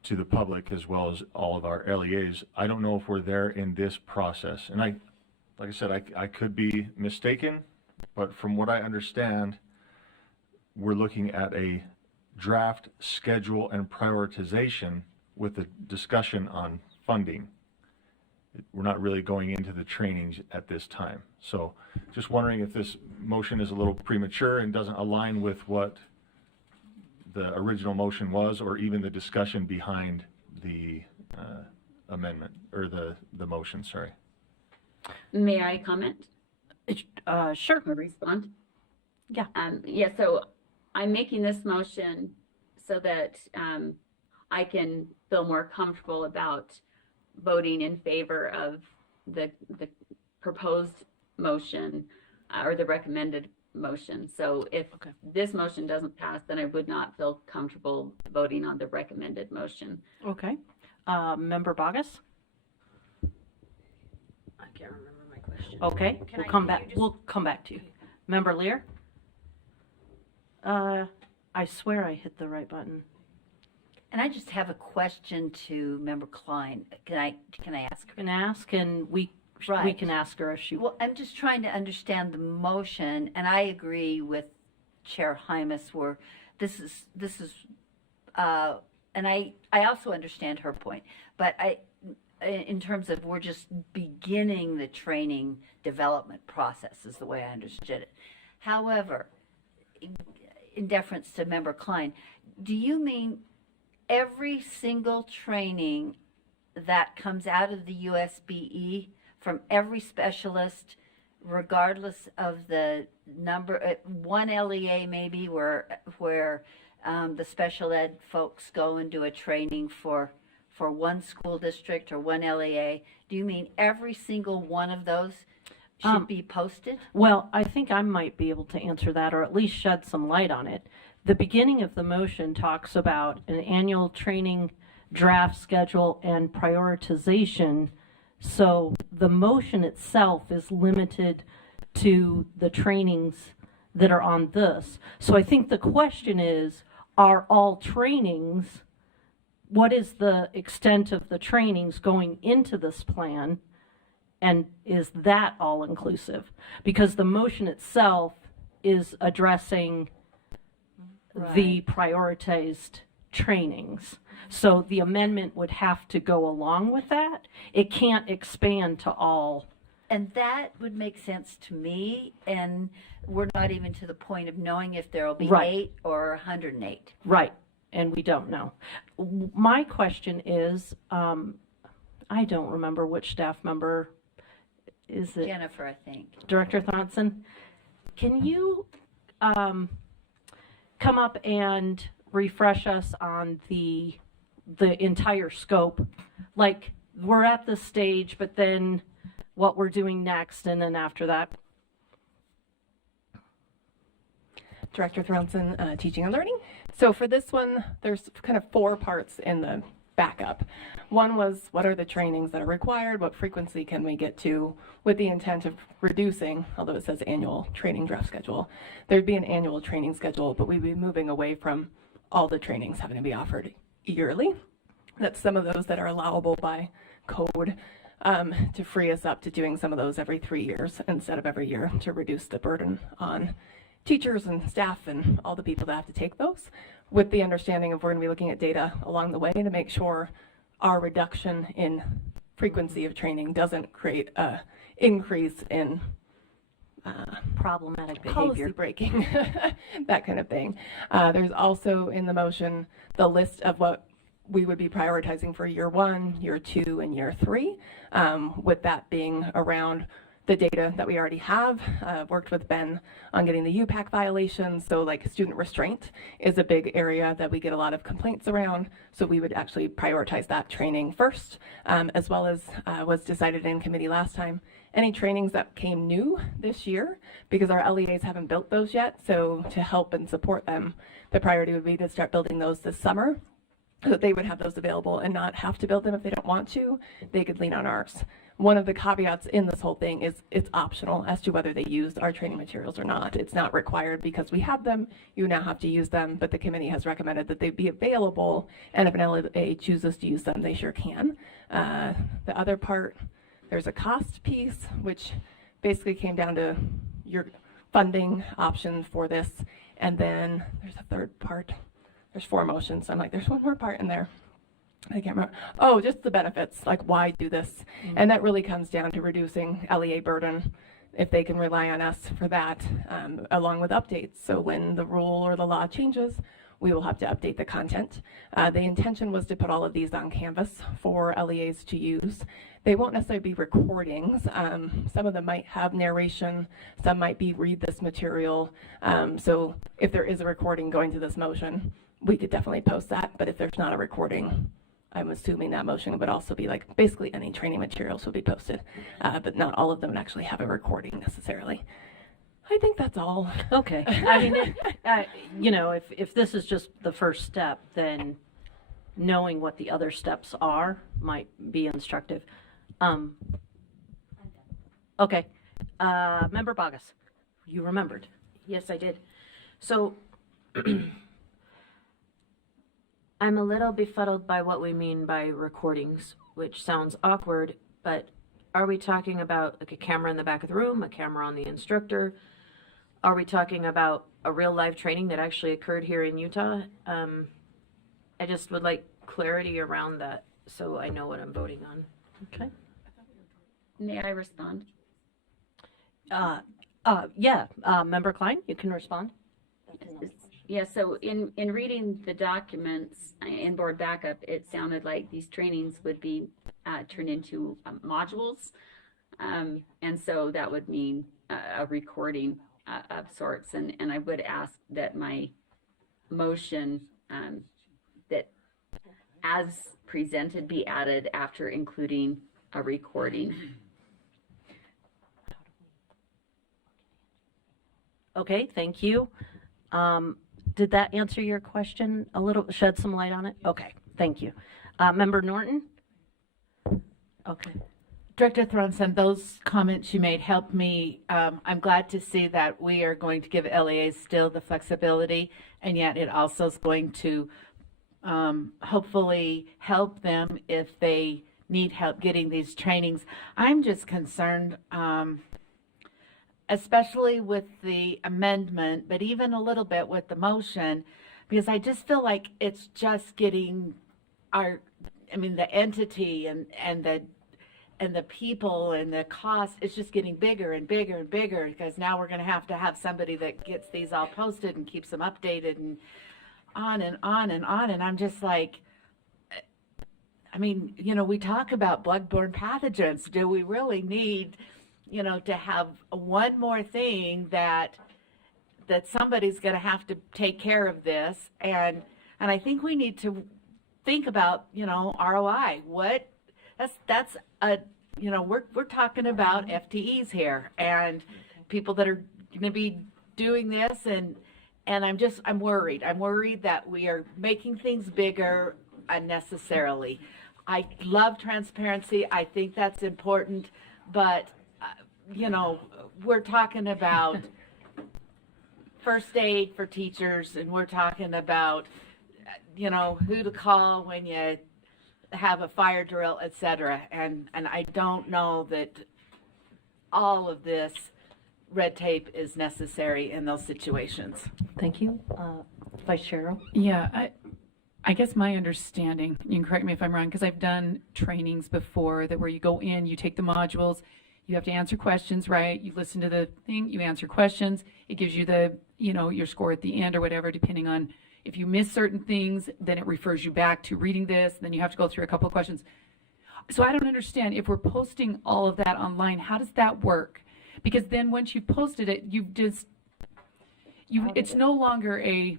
to the public as well as all of our LEAs. I don't know if we're there in this process, and like I said, I could be mistaken, but from what I understand, we're looking at a draft schedule and prioritization with a discussion on funding. We're not really going into the trainings at this time. So just wondering if this motion is a little premature and doesn't align with what the original motion was, or even the discussion behind the amendment, or the motion, sorry. May I comment? Sure. Or respond? Yeah. So I'm making this motion so that I can feel more comfortable about voting in favor of the proposed motion or the recommended motion. So if this motion doesn't pass, then I would not feel comfortable voting on the recommended motion. Okay. Member Bogus? I can't remember my question. Okay, we'll come back to you. Member Lear? I swear I hit the right button. And I just have a question to Member Klein. Can I ask her? Can ask, and we Right. can ask her if she. Well, I'm just trying to understand the motion, and I agree with Chair Hymas where this is, and I also understand her point, but in terms of we're just beginning the training development process is the way I understood it. However, in deference to Member Klein, do you mean every single training that comes out of the USBE from every specialist, regardless of the number, one LEA maybe where the special ed folks go and do a training for one school district or one LEA? Do you mean every single one of those? should be posted? Well, I think I might be able to answer that, or at least shed some light on it. The beginning of the motion talks about an annual training draft schedule and prioritization. So the motion itself is limited to the trainings that are on this. So I think the question is, are all trainings, what is the extent of the trainings going into this plan? And is that all inclusive? Because the motion itself is addressing the prioritized trainings. So the amendment would have to go along with that. It can't expand to all. And that would make sense to me, and we're not even to the point of knowing if there'll be Right. 8 or 108. Right, and we don't know. My question is, I don't remember which staff member is it. Jennifer, I think. Director Thonson, can you come up and refresh us on the entire scope? Like, we're at this stage, but then what we're doing next, and then after that. Director Thronson, Teaching and Learning. So for this one, there's kind of 4 parts in the backup. One was, what are the trainings that are required? What frequency can we get to, with the intent of reducing, although it says annual training draft schedule. There'd be an annual training schedule, but we'd be moving away from all the trainings having to be offered yearly. That's some of those that are allowable by code, to free us up to doing some of those every 3 years instead of every year, to reduce the burden on teachers and staff and all the people that have to take those, with the understanding of we're going to be looking at data along the way to make sure our reduction in frequency of training doesn't create a increase in problematic policy behavior. breaking, that kind of thing. There's also in the motion the list of what we would be prioritizing for year 1, year 2, and year 3, with that being around the data that we already have. Worked with Ben on getting the UPAC violations, so like student restraint is a big area that we get a lot of complaints around, so we would actually prioritize that training first, as well as was decided in committee last time. Any trainings that came new this year, because our LEAs haven't built those yet, so to help and support them, the priority would be to start building those this summer, so that they would have those available and not have to build them if they don't want to. They could lean on ours. One of the caveats in this whole thing is it's optional as to whether they use our training materials or not. It's not required because we have them. You now have to use them, but the committee has recommended that they be available, and if an LEA chooses to use them, they sure can. The other part, there's a cost piece, which basically came down to your funding options for this, and then there's a third part. There's 4 motions. I'm like, there's one more part in there. I can't remember. Oh, just the benefits, like why do this? And that really comes down to reducing LEA burden, if they can rely on us for that, along with updates. So when the rule or the law changes, we will have to update the content. The intention was to put all of these on Canvas for LEAs to use. They won't necessarily be recordings. Some of them might have narration. Some might be read this material. So if there is a recording going to this motion, we could definitely post that. But if there's not a recording, I'm assuming that motion would also be like basically any training materials will be posted, but not all of them would actually have a recording necessarily. I think that's all. Okay. I mean, you know, if this is just the first step, then knowing what the other steps are might be instructive. Okay. Member Bogus, you remembered. Yes, I did. So I'm a little befuddled by what we mean by recordings, which sounds awkward, but are we talking about like a camera in the back of the room, a camera on the instructor? Are we talking about a real live training that actually occurred here in Utah? I just would like clarity around that so I know what I'm voting on. Okay. May I respond? Yeah, Member Klein, you can respond. Yeah, so in reading the documents in board backup, it sounded like these trainings would be turned into modules. And so that would mean a recording of sorts. And I would ask that my motion that as presented be added after including a recording. Okay, thank you. Did that answer your question a little, shed some light on it? Okay, thank you. Member Norton? Okay. Director Thronson, those comments you made helped me. I'm glad to see that we are going to give LEAs still the flexibility, and yet it also is going to hopefully help them if they need help getting these trainings. I'm just concerned, especially with the amendment, but even a little bit with the motion, because I just feel like it's just getting the entity and the people and the cost, it's just getting bigger and bigger and bigger, because now we're going to have somebody that gets these all posted and keeps them updated and on and on and on. And I'm just like, we talk about bloodborne pathogens. Do we really need, to have one more thing that somebody's going to have to take care of this? And I think we need to think about, ROI. That's a, we're talking about FTEs here and people that are going to be doing this, and I'm worried. I'm worried that we are making things bigger unnecessarily. I love transparency. I think that's important, but we're talking about first aid for teachers, and we're talking about, who to call when you have a fire drill, etc. And I don't know that all of this red tape is necessary in those situations. Thank you. Vice Chair. Yeah, I guess my understanding, you can correct me if I'm wrong, because I've done trainings before that where you go in, you take the modules, you have to answer questions, right? You listen to the thing, you answer questions. It gives you the, your score at the end or whatever, depending on if you miss certain things, then it refers you back to reading this, then you have to go through a couple of questions. So I don't understand, if we're posting all of that online, how does that work? Because then once you've posted it, it's no longer a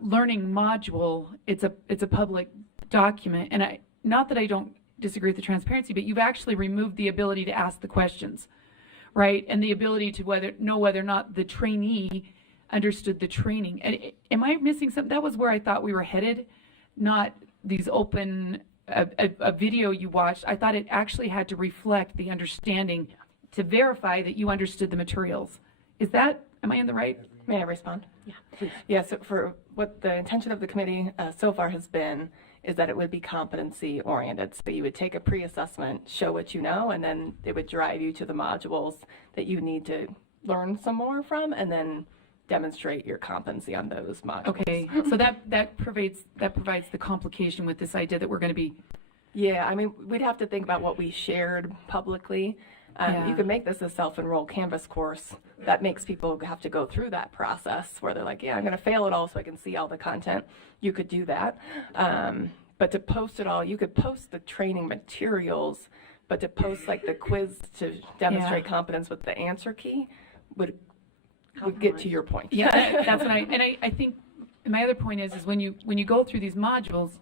learning module, it's a public document. And not that I don't disagree with the transparency, but you've actually removed the ability to ask the questions, right? And the ability to know whether or not the trainee understood the training. And am I missing something? That was where I thought we were headed, not these open, a video you watched. I thought it actually had to reflect the understanding to verify that you understood the materials. Am I in the right? May I respond? Yeah, please. Yeah, so for what the intention of the committee so far has been is that it would be competency oriented. So you would take a pre-assessment, show what you know, and then it would drive you to the modules that you need to learn some more from, and then demonstrate your competency on those modules. Okay, so that provides the complication with this idea that we're going to be. Yeah, we'd have to think about what we shared publicly. You could make this a self-enrolled Canvas course that makes people have to go through that process where they're like, yeah, I'm going to fail it all so I can see all the content. You could do that. But to post it all, you could post the training materials, but to post like the quiz to demonstrate competence with the answer key would get to your point. Yeah, that's what I think my other point is when you go through these modules,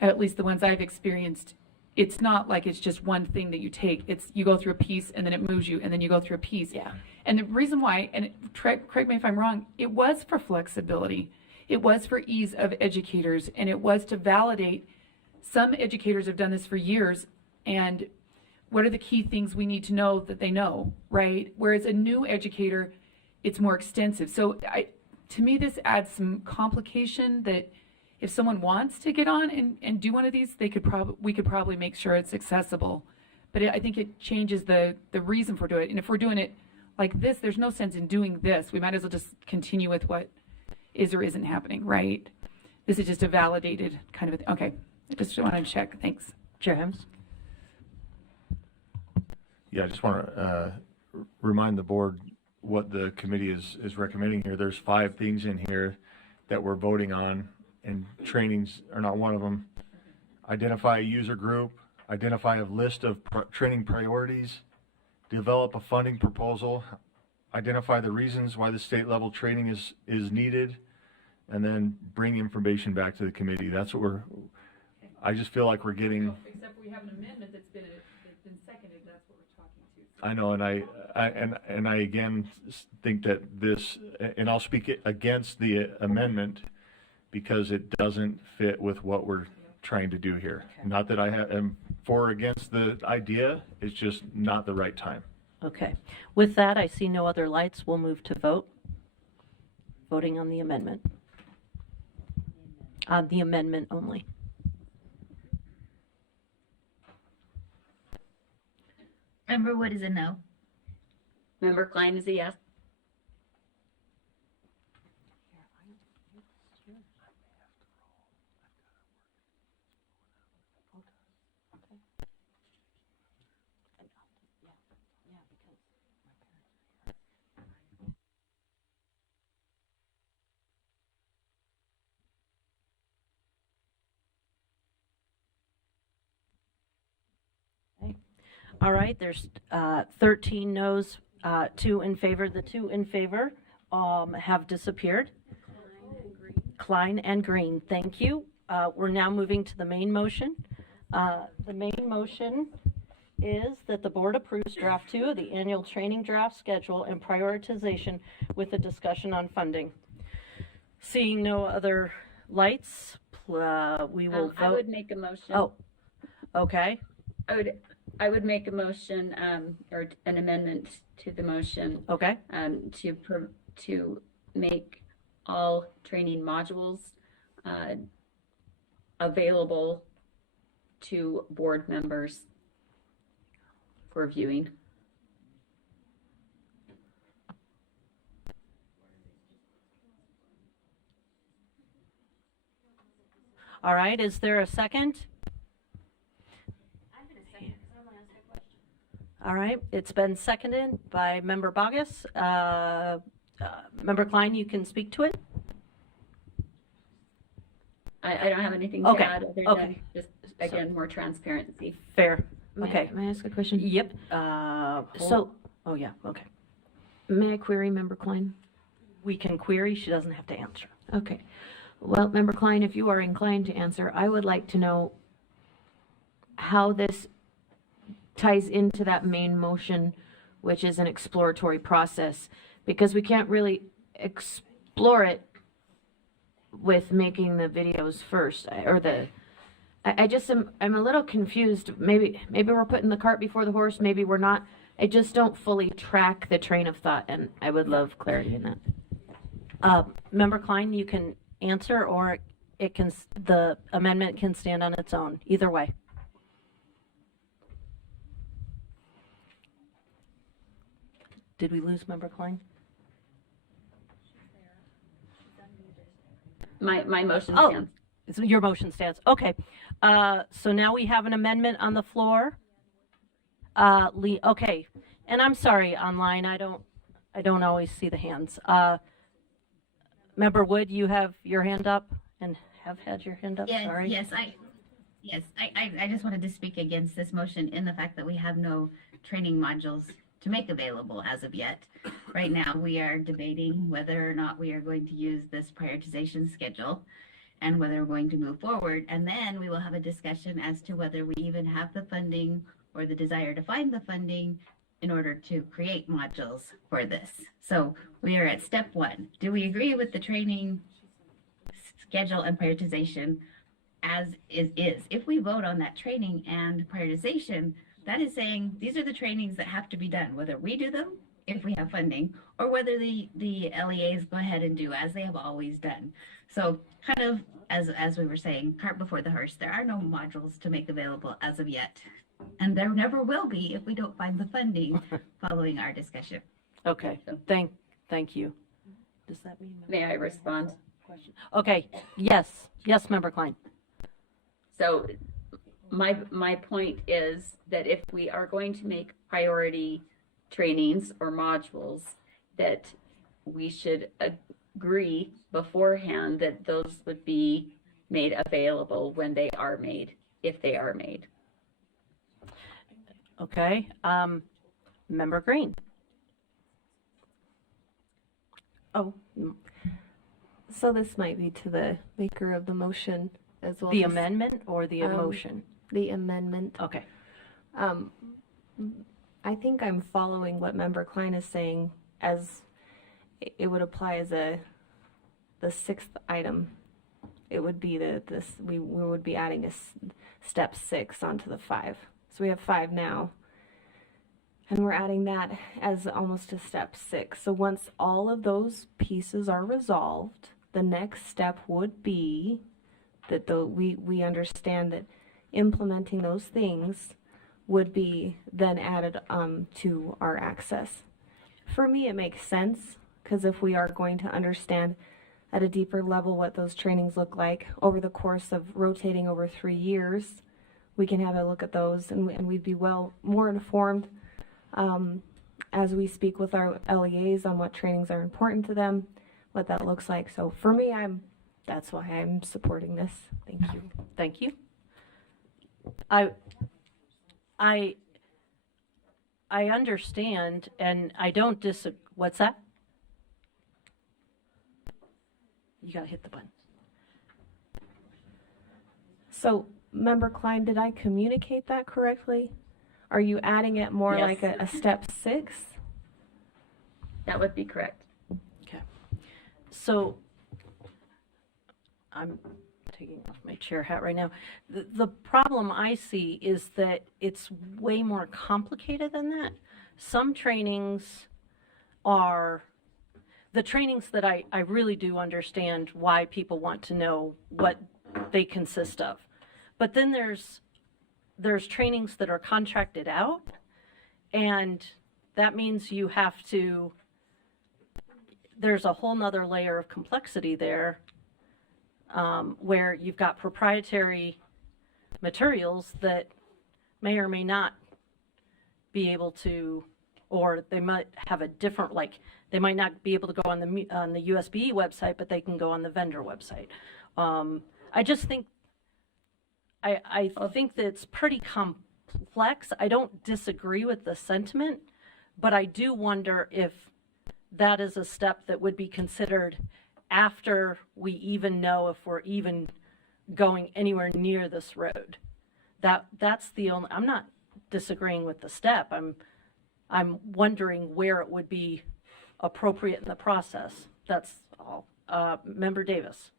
at least the ones I've experienced, it's not like it's just one thing that you take. It's you go through a piece and then it moves you and then you go through a piece. Yeah. And the reason why, and correct me if I'm wrong, it was for flexibility. It was for ease of educators, and it was to validate. Some educators have done this for years, and what are the key things we need to know that they know, right? Whereas a new educator, it's more extensive. So to me, this adds some complication that if someone wants to get on and do one of these, we could probably make sure it's accessible. But I think it changes the reason for doing it. And if we're doing it like this, there's no sense in doing this. We might as well just continue with what is or isn't happening, right? This is just a validated kind of okay. I just want to check. Thanks. Chair Hims? Yeah, I just want to remind the board what the committee is recommending here. There's 5 things in here that we're voting on, and trainings are not one of them. Identify a user group, identify a list of training priorities, develop a funding proposal, identify the reasons why the state level training is needed, and then bring information back to the committee. That's what I just feel like we're getting. Except we have an amendment that's been seconded. That's what we're talking I know, and I again think that this, and I'll speak against the amendment because it doesn't fit with what we're trying to do here. Not that I am for or against the idea, it's just not the right time. Okay. With that, I see no other lights. We'll move to vote. Voting on the amendment. On the amendment only. Member Wood is a no. Member Klein is a yes. All right, there's 13 noes, 2 in favor. The 2 in favor have disappeared. Klein and Green, thank you. We're now moving to the main motion. The main motion is that the board approves draft 2 of the annual training draft schedule and prioritization with a discussion on funding. Seeing no other lights, we will vote. I would make a motion. Oh, okay. I would make a motion, or an amendment to the motion. Okay. To make all training modules available to board members for viewing. All right, is there a second? All right, it's been seconded by Member Bogus. Member Klein, you can speak to it. I don't have anything to Okay, add other than okay. just, again, more transparency. Fair. May Okay. I ask a question? Yep. So- Oh, yeah, okay. May I query Member Klein? We can query, she doesn't have to answer. Okay. Well, Member Klein, if you are inclined to answer, I would like to know how this ties into that main motion, which is an exploratory process, because we can't really explore it with making the videos first, or the, I just I'm a little confused. Maybe we're putting the cart before the horse, maybe we're not. I just don't fully track the train of thought, and I would love clarity in that. Member Klein, you can answer, or it can, the amendment can stand on its own, either way. Did we lose Member Klein? My motion Oh, stands. your motion stands. Okay. So now we have an amendment on the floor. Okay. And I'm sorry, online, I don't always see the hands. Member Wood, you have your hand up and have had your hand up, sorry. Yes, I just wanted to speak against this motion in the fact that we have no training modules to make available as of yet. Right now, we are debating whether or not we are going to use this prioritization schedule and whether we're going to move forward. And then we will have a discussion as to whether we even have the funding or the desire to find the funding in order to create modules for this. So we are at step 1. Do we agree with the training schedule and prioritization as is? If we vote on that training and prioritization, that is saying these are the trainings that have to be done, whether we do them, if we have funding, or whether the LEAs go ahead and do as they have always done. So kind of, as we were saying, cart before the horse, there are no modules to make available as of yet. And there never will be if we don't find the funding following our discussion. Okay, thank you. Does that mean? May I respond? Okay, yes, Member Klein. So my point is that if we are going to make priority trainings or modules, that we should agree beforehand that those would be made available when they are made, if they are made. Okay, Member Green. Oh, so this might be to the maker of the motion as well. The as, amendment or the motion? The amendment. Okay. I think I'm following what Member Klein is saying, as it would apply as the sixth item. It would be we would be adding step 6 onto the 5. So we have 5 now, and we're adding that as almost a step 6. So once all of those pieces are resolved, the next step would be that we understand that implementing those things would be then added to our access. For me, it makes sense, because if we are going to understand at a deeper level what those trainings look like over the course of rotating over 3 years, we can have a look at those, and we'd be more informed as we speak with our LEAs on what trainings are important to them, what that looks like. So for me, that's why I'm supporting this. Thank you. Thank you. I understand, and I don't disagree. What's that? You gotta hit the button. So, Member Klein, did I communicate that correctly? Are you adding it more Yes. like a step 6? That would be correct. Okay. So, I'm taking off my chair hat right now. The problem I see is that it's way more complicated than that. Some trainings are the trainings that I really do understand why people want to know what they consist of. But then there's trainings that are contracted out, and that means you have to, there's a whole nother layer of complexity there, where you've got proprietary materials that may or may not be able to, or they might have a different, like, they might not be able to go on the USB website, but they can go on the vendor website. I just think, I think that it's pretty complex. I don't disagree with the sentiment, but I do wonder if that is a step that would be considered after we even know if we're even going anywhere near this road. That's the only, I'm not disagreeing with the step. I'm wondering where it would be appropriate in the process. That's all. Member Davis.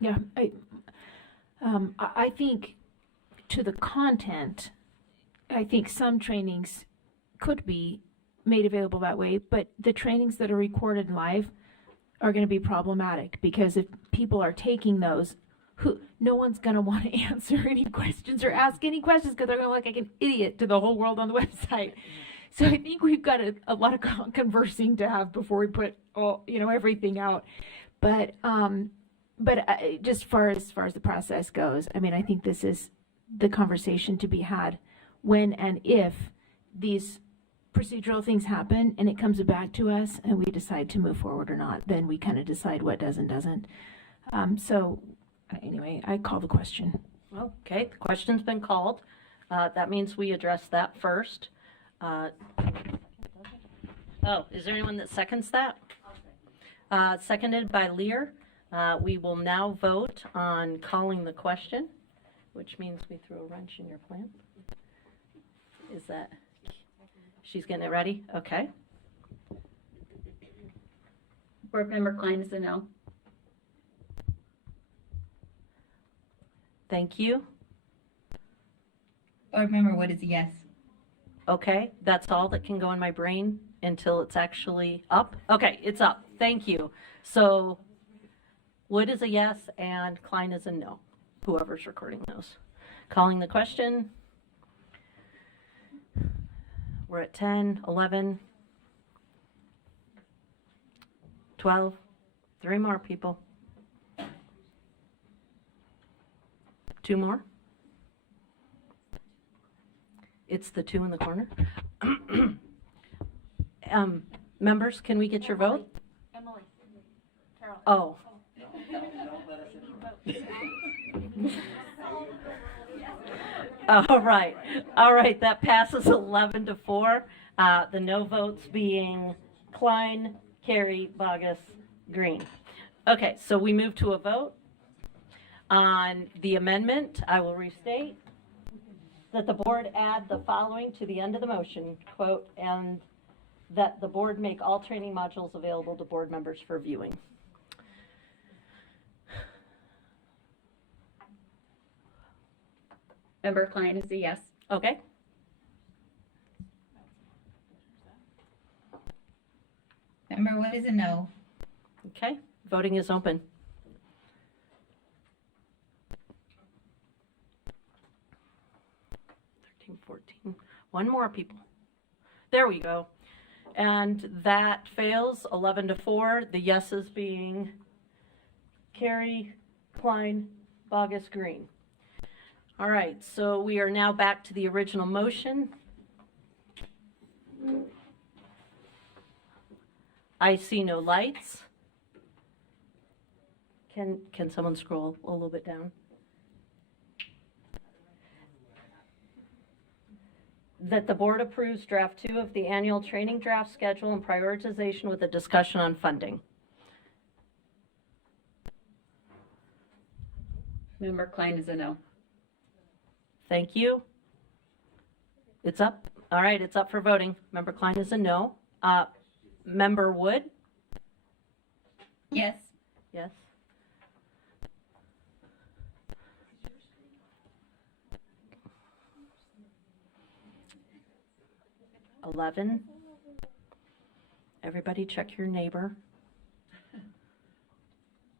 Yeah, I think to the content, I think some trainings could be made available that way, but the trainings that are recorded live are going to be problematic, because if people are taking those, no one's going to want to answer any questions or ask any questions, because they're going to look like an idiot to the whole world on the website. So I think we've got a lot of conversing to have before we put everything out. But just as far as the process goes, I mean, I think this is the conversation to be had when and if these procedural things happen and it comes back to us and we decide to move forward or not. Then we kind of decide what does and doesn't. So anyway, I call the question. Okay, the question's been called. That means we address that first. Is there anyone that seconds that? Seconded by Lear. We will now vote on calling the question, which means we threw a wrench in your plan. Is that, she's getting it ready? Okay. Board Member Klein is a no. Thank you. Board Member Wood is a yes. Okay, that's all that can go in my brain until it's actually up. Okay, it's up. Thank you. So Wood is a yes and Klein is a no, whoever's recording those. Calling the question. We're at 10, 11, 12, 3 more people. 2 more. It's the 2 in the corner. Members, can we get your vote? Emily. Carol. Oh. All right, that passes 11-4. The no votes being Klein, Carey, Bogus, Green. Okay, so we move to a vote on the amendment. I will restate. that the board add the following to the end of the motion, quote, and that the board make all training modules available to board members for viewing. Member Klein is a yes. Okay. Member Wood is a no. Okay, voting is open. 13, 14. One more, people. There we go. And that fails 11-4, the yeses being Carey, Klein, Bogus, Green. All right, so we are now back to the original motion. I see no lights. Can someone scroll a little bit down? That the board approves draft 2 of the annual training draft schedule and prioritization with a discussion on funding. Member Klein is a no. Thank you. It's up. All right, it's up for voting. Member Klein is a no. Member Wood? Yes. Yes. $11. Everybody check your neighbor.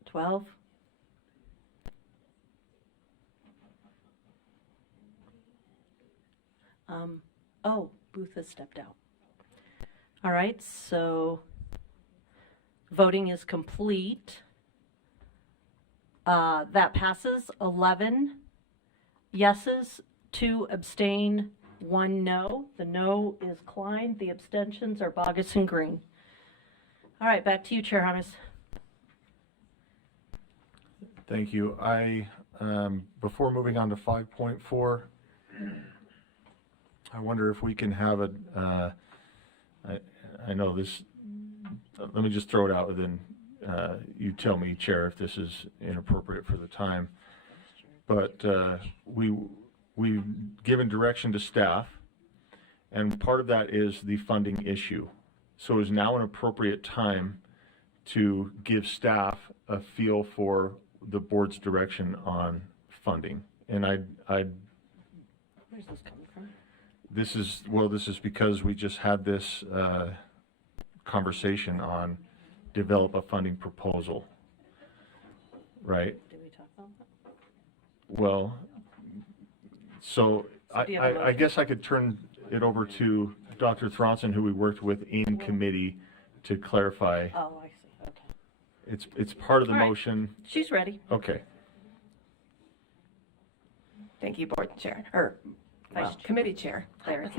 12. Oh, Booth has stepped out. All right, so voting is complete. That passes 11 yeses, 2 abstain, 1 no. The no is Klein. The abstentions are Bogus and Green. All right, back to you, Chair Harness. Thank you. Before moving on to 5.4, I wonder if we can have I know this, let me just throw it out, and then you tell me, Chair, if this is inappropriate for the time. But we've given direction to staff, and part of that is the funding issue. So is now an appropriate time to give staff a feel for the board's direction on funding. And Where's this coming from? this is because we just had this conversation on develop a funding proposal, right? Did we talk about that? Well, so do you have a I guess I could turn it over to Dr. Thronson, who we worked with in committee, to clarify. Oh, I see. Okay. It's part of the All right. motion. She's ready. Okay. Thank you, Board Chair, or Vice Chair. Committee Chair, There.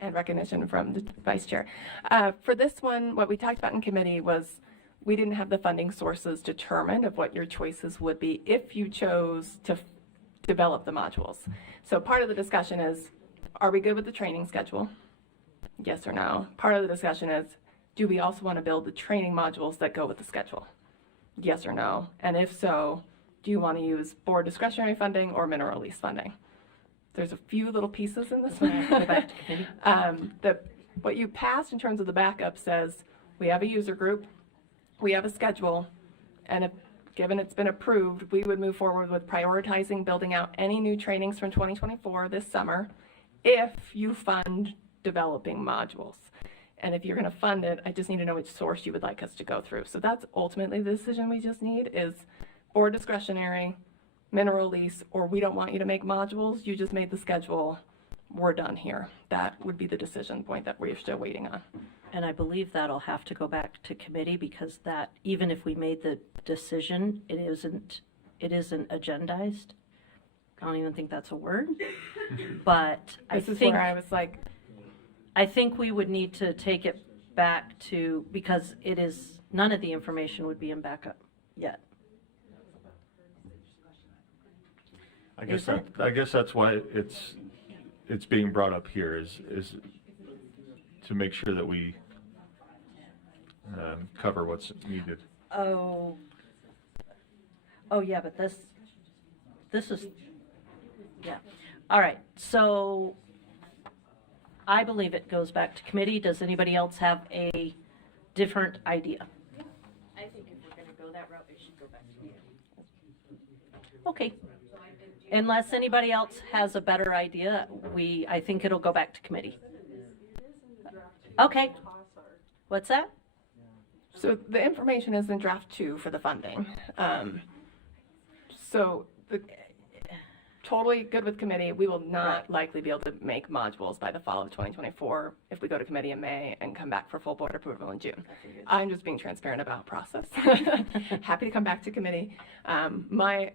and recognition from the Vice Chair. For this one, what we talked about in committee was we didn't have the funding sources determined of what your choices would be if you chose to develop the modules. So part of the discussion is, are we good with the training schedule? Yes or no? Part of the discussion is, do we also want to build the training modules that go with the schedule? Yes or no? And if so, do you want to use board discretionary funding or mineral lease funding? There's a few little pieces in this one. Go back to committee. What you passed in terms of the backup says we have a user group, we have a schedule, and if given it's been approved, we would move forward with prioritizing building out any new trainings from 2024 this summer if you fund developing modules. And if you're going to fund it, I just need to know which source you would like us to go through. So that's ultimately the decision we just need is board discretionary, mineral lease, or we don't want you to make modules, you just made the schedule, we're done here. That would be the decision point that we're still waiting on. And I believe that'll have to go back to committee because that, even if we made the decision, it isn't agendized. I don't even think that's a word. But This is where I was like, I think we would need to take it back to, because it is, none of the information would be in backup yet. I guess Is it? I guess that's why it's being brought up here is to make sure that we cover what's needed. Oh yeah, but this is, yeah. All right, so I believe it goes back to committee. Does anybody else have a different idea? I think if we're gonna go that route, it should go back to you. Okay. Unless anybody else has a better idea, I think it'll go back to committee. Okay. What's that? So the information is in draft 2 for the funding. So totally good with committee. We will not likely be able to make modules by the fall of 2024 if we go to committee in May and come back for full board approval in June. I'm just being transparent about process. Happy to come back to committee. My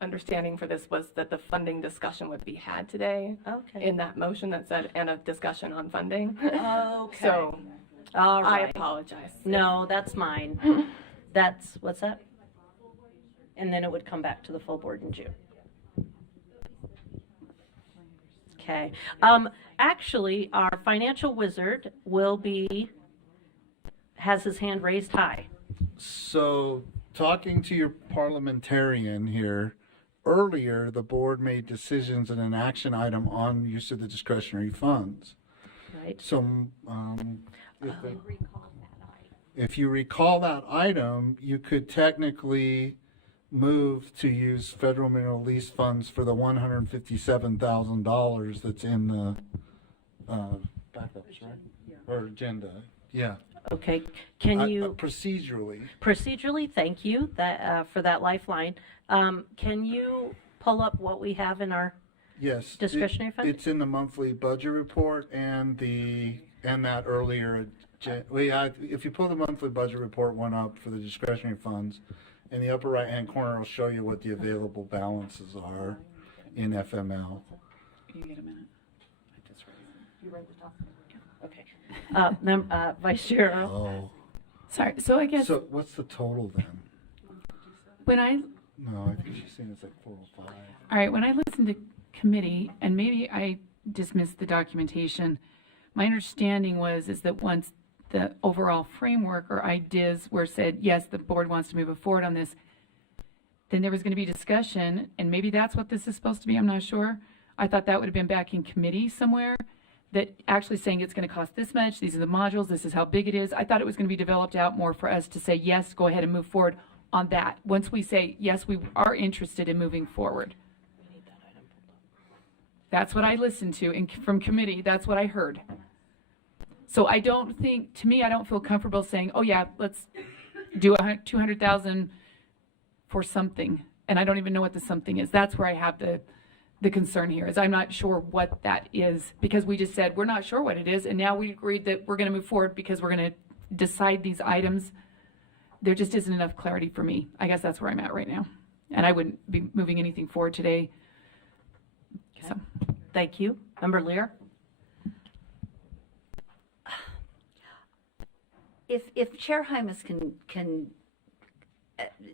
understanding for this was that the funding discussion would be had today in that motion that said, and a discussion on funding. Okay. So all right. I apologize. No, that's mine. That's, what's that? And then it would come back to the full board in June. Okay. Actually, our financial wizard has his hand raised high. So, talking to your parliamentarian here, earlier the board made decisions in an action item on use of the discretionary funds. Right. So, if you recall that item, you could technically move to use federal mineral lease funds for the $157,000 that's in the backups, right? Or agenda. Yeah. Okay. Can you procedurally? Thank you for that lifeline. Can you pull up what we have in our discretionary fund? It's in the monthly budget report and that earlier. If you pull the monthly budget report one up for the discretionary funds, in the upper right-hand corner, will show you what the available balances are in FML. Can you get a minute? You read the top? Okay. Vice Chair Earl? Oh. Sorry, so I guess. So what's the total then? When I. No, I think she's saying it's like 405. All right, when I listened to committee, and maybe I dismissed the documentation, my understanding is that once the overall framework or ideas were said, yes, the board wants to move forward on this, then there was going to be discussion, and maybe that's what this is supposed to be, I'm not sure. I thought that would have been back in committee somewhere, that actually saying it's going to cost this much, these are the modules, this is how big it is. I thought it was going to be developed out more for us to say, yes, go ahead and move forward on that. Once we say, yes, we are interested in moving forward. That's what I listened to from committee. That's what I heard. So I don't think, to me, I don't feel comfortable saying, oh yeah, let's do 200,000 for something. And I don't even know what the something is. That's where I have the concern here, is I'm not sure what that is, because we just said, we're not sure what it is. And now we agreed that we're going to move forward because we're going to decide these items. There just isn't enough clarity for me. I guess that's where I'm at right now. And I wouldn't be moving anything forward today. Okay. So. Thank you. Member Lear? If Chair Hymas can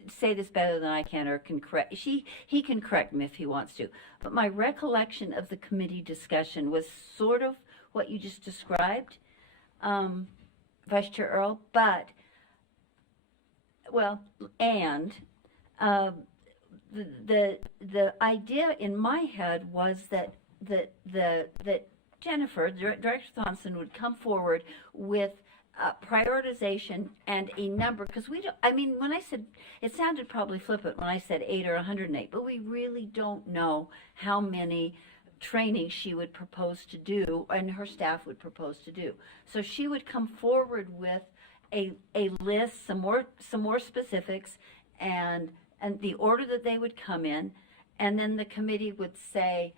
say this better than I can, or can correct, he can correct me if he wants to. But my recollection of the committee discussion was sort of what you just described, Vice Chair Earl. But the idea in my head was that Jennifer, Director Thompson, would come forward with prioritization and a number, because we don't, I mean, when I said, it sounded probably flippant when I said 8 or 108, but we really don't know how many trainings she would propose to do and her staff would propose to do. So she would come forward with a list, some more specifics, and the order that they would come in, and then the committee would say,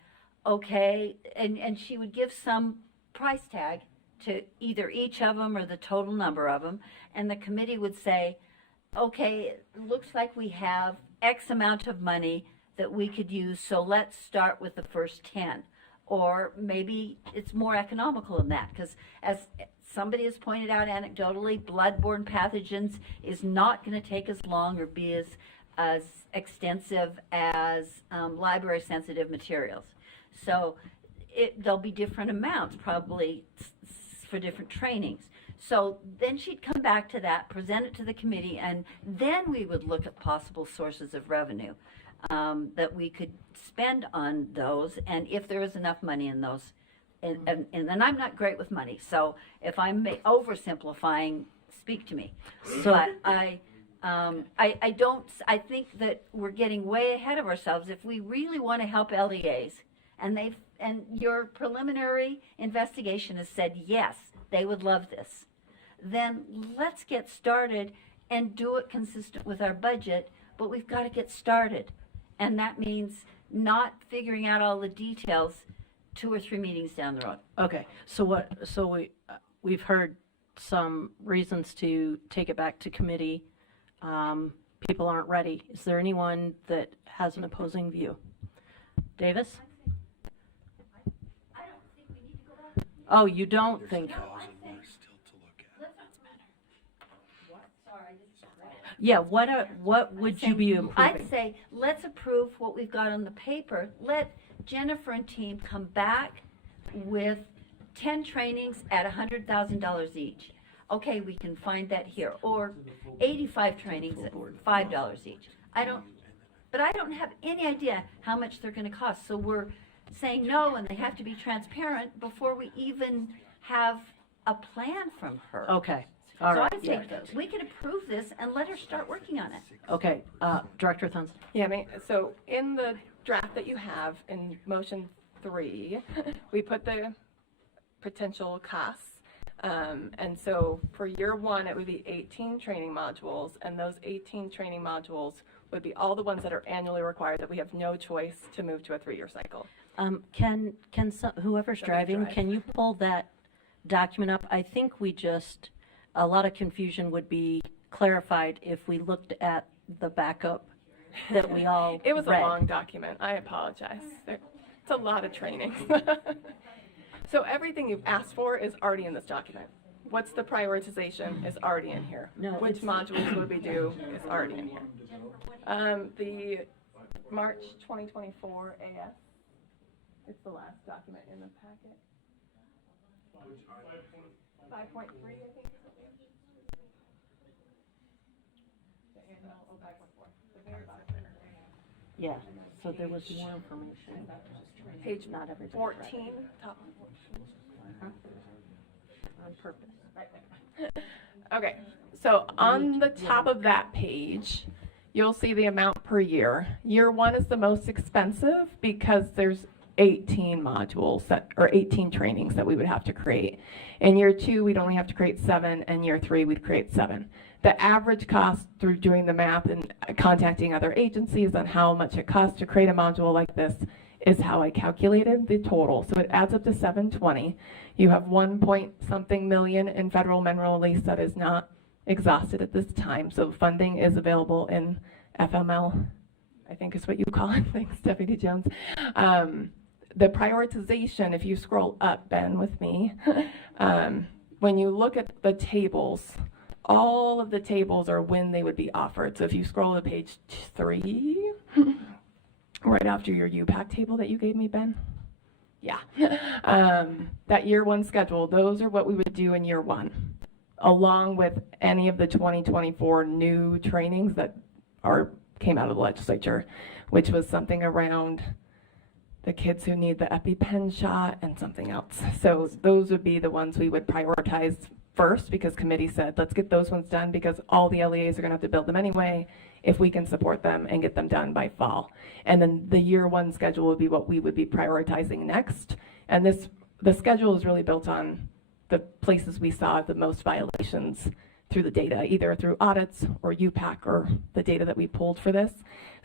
okay, and she would give some price tag to either each of them or the total number of them, and the committee would say, okay, it looks like we have X amount of money that we could use, so let's start with the first 10. Or maybe it's more economical than that, because as somebody has pointed out anecdotally, bloodborne pathogens is not going to take as long or be as extensive as library-sensitive materials. So there'll be different amounts, probably, for different trainings. So then she'd come back to that, present it to the committee, and then we would look at possible sources of revenue that we could spend on those, and if there is enough money in those. And I'm not great with money, so if I'm oversimplifying, speak to me. So- But I think that we're getting way ahead of ourselves. If we really want to help LEAs, and your preliminary investigation has said, yes, they would love this, then let's get started and do it consistent with our budget, but we've got to get started. And that means not figuring out all the details 2 or 3 meetings down the road. Okay, so we've heard some reasons to take it back to committee. People aren't ready. Is there anyone that has an opposing view? Davis? Oh, you don't think? Yeah, what would you be improving? I'd say, let's approve what we've got on the paper. Let Jennifer and team come back with 10 trainings at $100,000 each. Okay, we can find that here. Or 85 trainings at $5 each. I don't have any idea how much they're going to cost. So we're saying no, and they have to be transparent before we even have a plan from her. Okay, all right. So I'd say we could approve this and let her start working on it. Okay, Director Thuns. Yeah, so in the draft that you have in motion 3, we put the potential costs. And so for year 1, it would be 18 training modules, and those 18 training modules would be all the ones that are annually required that we have no choice to move to a 3-year cycle. Can whoever's driving, can you pull that document up? I think a lot of confusion would be clarified if we looked at the backup that we all It was read. a long document. I apologize. It's a lot of training. So everything you've asked for is already in this document. What's the prioritization is already in here. Which modules would we do is already in here. The March 2024 AS. It's the last document in the packet. 5.3, I think. Oh, 5.4. The very bottom. Yeah, so there was more information. Page Not everybody. 14, top 14. On purpose. Okay, so on the top of that page, you'll see the amount per year. Year 1 is the most expensive because there's 18 modules or 18 trainings that we would have to create. In year 2, we'd only have to create 7, and year 3, we'd create 7. The average cost through doing the math and contacting other agencies on how much it costs to create a module like this is how I calculated the total. So it adds up to $720. You have 1-point-something million in federal mineral lease that is not exhausted at this time. So funding is available in FML, I think is what you call it. Thanks, Deputy Jones. The prioritization, if you scroll up, Ben, with me, when you look at the tables, all of the tables are when they would be offered. So if you scroll to page 3, right after your UPAC table that you gave me, Ben. Yeah. That year 1 schedule, those are what we would do in year 1, along with any of the 2024 new trainings that came out of the legislature, which was something around the kids who need the EpiPen shot and something else. So those would be the ones we would prioritize first, because committee said, let's get those ones done because all the LEAs are going to have to build them anyway if we can support them and get them done by fall. And then the year 1 schedule would be what we would be prioritizing next. And the schedule is really built on the places we saw the most violations through the data, either through audits or UPAC or the data that we pulled for this.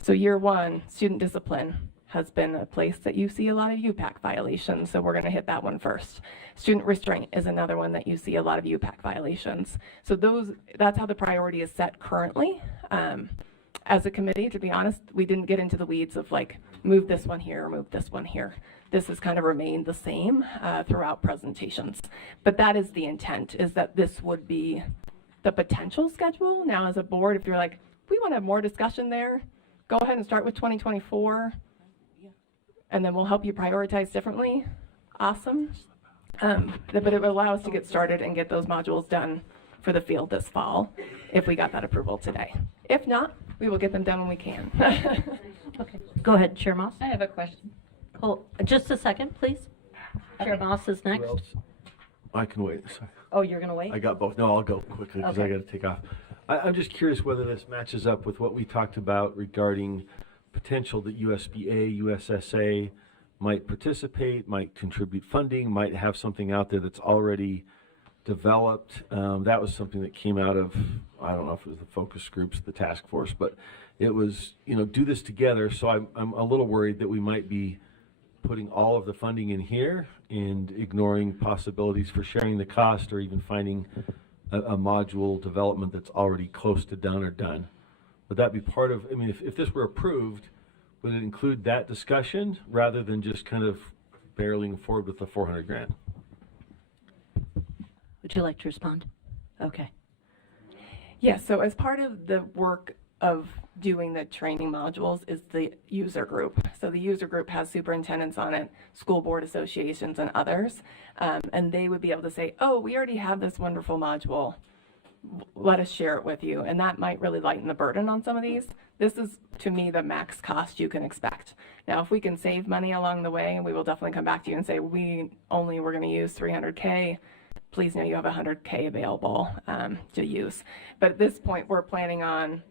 So year 1, student discipline has been a place that you see a lot of UPAC violations, so we're going to hit that one first. Student restraint is another one that you see a lot of UPAC violations. So that's how the priority is set currently. As a committee, to be honest, we didn't get into the weeds of like, move this one here or move this one here. This has kind of remained the same throughout presentations. But that is the intent, is that this would be the potential schedule. Now as a board, if you're like, we want to have more discussion there, go ahead and start with 2024. And then we'll help you prioritize differently. Awesome. But it would allow us to get started and get those modules done for the field this fall if we got that approval today. If not, we will get them done when we can. Okay, go ahead, Chair Moss. I have a question. Hold, just a second, please. Chair Moss is next. Who else? I can wait a second. Oh, you're gonna wait? I got both. No, I'll go quickly because I Okay. got to take off. I'm just curious whether this matches up with what we talked about regarding potential that USBA, USSA might participate, might contribute funding, might have something out there that's already developed. That was something that came out of, I don't know if it was the focus groups, the task force, but it was, do this together. So I'm a little worried that we might be putting all of the funding in here and ignoring possibilities for sharing the cost or even finding a module development that's already close to done or done. Would that be part of, if this were approved, would it include that discussion rather than just kind of barreling forward with the 400 grand? Would you like to respond? Okay. Yes, so as part of the work of doing the training modules is the user group. So the user group has superintendents on it, school board associations and others, and they would be able to say, oh, we already have this wonderful module, let us share it with you. And that might really lighten the burden on some of these. This is, to me, the max cost you can expect. Now, if we can save money along the way, we will definitely come back to you and say, we're going to use 300K. Please know you have 100K available to use. But at this point, we're planning on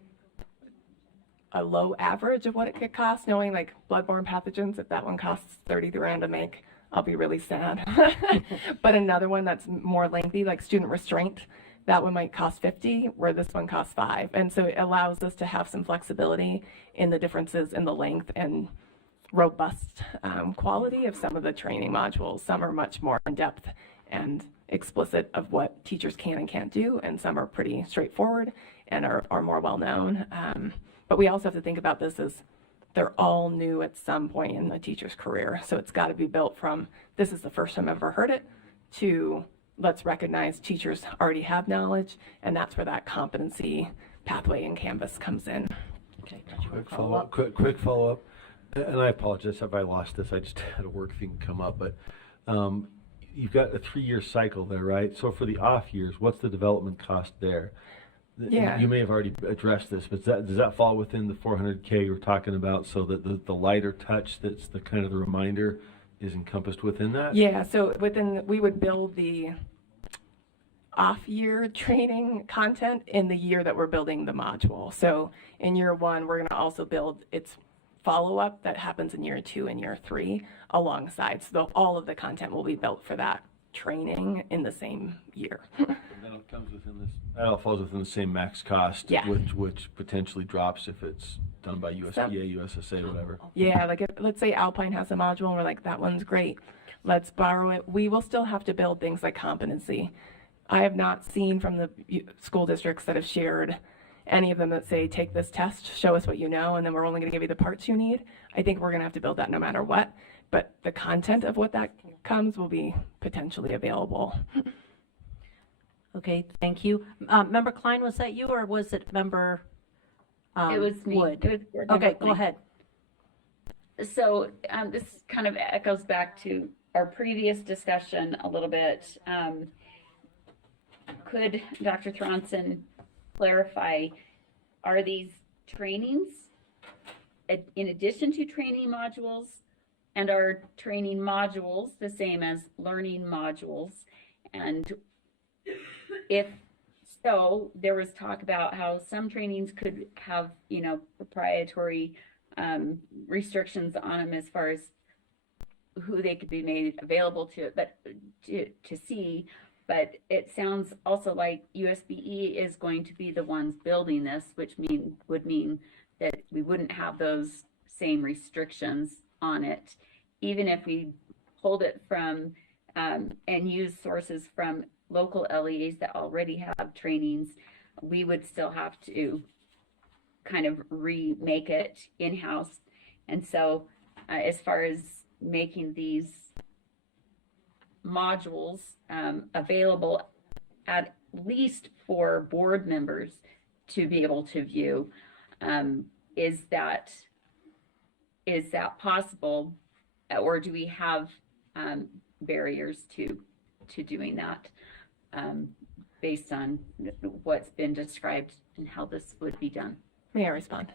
a low average of what it could cost, knowing like bloodborne pathogens, if that one costs 30 grand to make, I'll be really sad. But another one that's more lengthy, like student restraint, that one might cost 50, where this one costs 5. And so it allows us to have some flexibility in the differences in the length and robust quality of some of the training modules. Some are much more in depth and explicit of what teachers can and can't do, and some are pretty straightforward and are more well known. But we also have to think about this as they're all new at some point in the teacher's career. So it's got to be built from, this is the first time I've ever heard it, to let's recognize teachers already have knowledge, and that's where that competency pathway in Canvas comes in. Okay. Quick follow-up. Quick follow-up. And I apologize if I lost this. I just had a work thing come up. But you've got a 3-year cycle there, right? So for the off years, what's the development cost there? Yeah. You may have already addressed this, but does that fall within the 400K you're talking about, so that the lighter touch that's the kind of the reminder is encompassed within that? Yeah, so we would build the off-year training content in the year that we're building the module. So in year 1, we're going to also build its follow-up that happens in year 2 and year 3 alongside. So all of the content will be built for that training in the same year. That all falls within the same max cost, Yeah. which potentially drops if it's done by USDA, USSA, whatever. Yeah, like let's say Alpine has a module and we're like, that one's great, let's borrow it. We will still have to build things like competency. I have not seen from the school districts that have shared any of them that say, take this test, show us what you know, and then we're only going to give you the parts you need. I think we're going to have to build that no matter what. But the content of what that comes will be potentially available. Okay, thank you. Member Klein, was that you or was it Member It was me. Wood? It was Board Okay, Member go Klein. ahead. So this kind of echoes back to our previous discussion a little bit. Could Dr. Thronson clarify, are these trainings in addition to training modules, and are training modules the same as learning modules? And if so, there was talk about how some trainings could have, proprietary restrictions on them as far as who they could be made available to, but to see. But it sounds also like USBE is going to be the ones building this, which would mean that we wouldn't have those same restrictions on it, even if we pulled it from and use sources from local LEAs that already have trainings. We would still have to kind of remake it in-house. And so as far as making these modules available at least for board members to be able to view, is that possible, or do we have barriers to to doing that, based on what's been described and how this would be done. May I respond?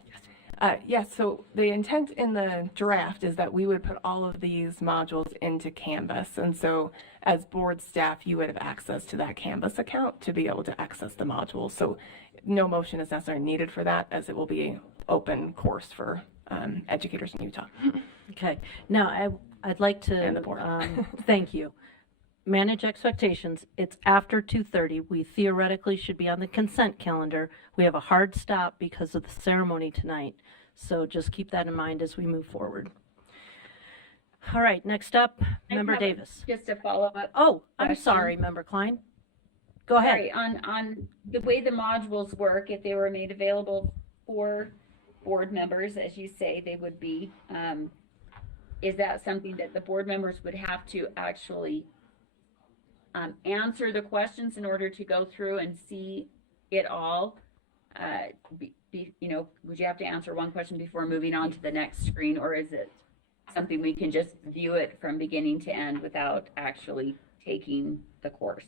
Yes, so the intent in the draft is that we would put all of these modules into Canvas. And so as board staff, you would have access to that Canvas account to be able to access the modules. So no motion is necessarily needed for that, as it will be open course for educators in Utah. Okay, now I'd like And the to, board. thank you. Manage expectations. It's after 2:30. We theoretically should be on the consent calendar. We have a hard stop because of the ceremony tonight. So just keep that in mind as we move forward. All right, next up, Member Davis. Just a follow-up. Oh, I'm question. sorry, Member Klein. Go ahead. Sorry, on the way the modules work, if they were made available for board members, as you say they would be, is that something that the board members would have to actually answer the questions in order to go through and see it all? Would you have to answer one question before moving on to the next screen, or is it something we can just view it from beginning to end without actually taking the course?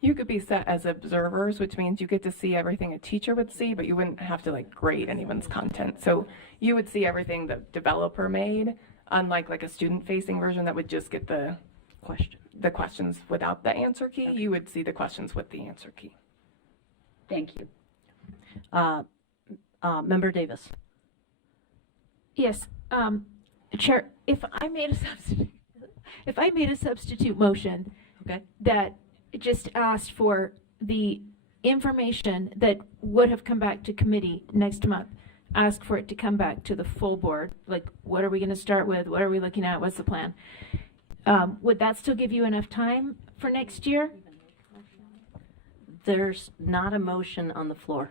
You could be set as observers, which means you get to see everything a teacher would see, but you wouldn't have to grade anyone's content. So you would see everything the developer made, unlike a student-facing version that would just get the questions without the answer key. You would see the questions with the answer key. Thank you. Member Davis. Yes, Chair, if I made a substitute motion that just asked for the information that would have come back to committee next month, ask for it to come back to the full board, what are we going to start with? What are we looking at? What's the plan? Would that still give you enough time for next year? There's not a motion on the floor.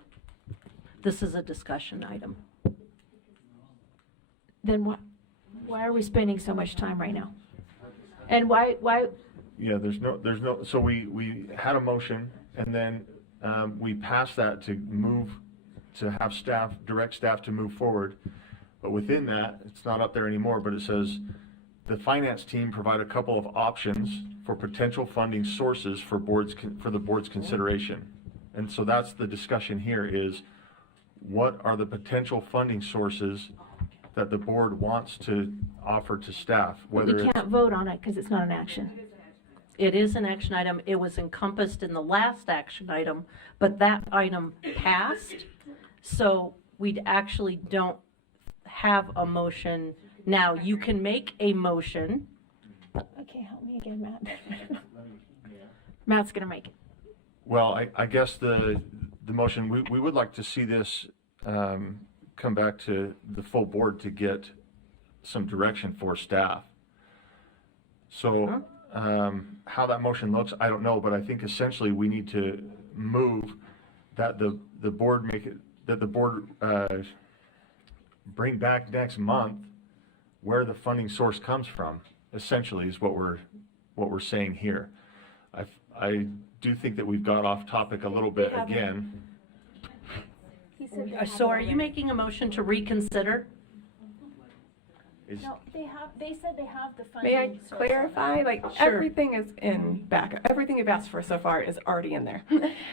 This is a discussion item. Then why are we spending so much time right now? And why Yeah, there's no, so we had a motion, and then we passed that to have staff, direct staff to move forward. But within that, it's not up there anymore, but it says, the finance team provide a couple of options for potential funding sources for the board's consideration. And so that's the discussion here is, what are the potential funding sources that the board wants to offer to staff? we can't vote on it because it's not an action? It is an action item. It was encompassed in the last action item, but that item passed. So we actually don't have a motion now. You can make a motion. Okay, help me again, Matt. Matt's gonna make it. Well, I guess the motion, we would like to see this come back to the full board to get some direction for staff. So how that motion looks, I don't know, but I think essentially we need to move that the board bring back next month where the funding source comes from, essentially is what we're saying here. I do think that we've got off topic a little bit again. So are you making a motion to reconsider? No, they said they have the funding. May I clarify? Everything is in backup. Everything you've asked for so far is already in there.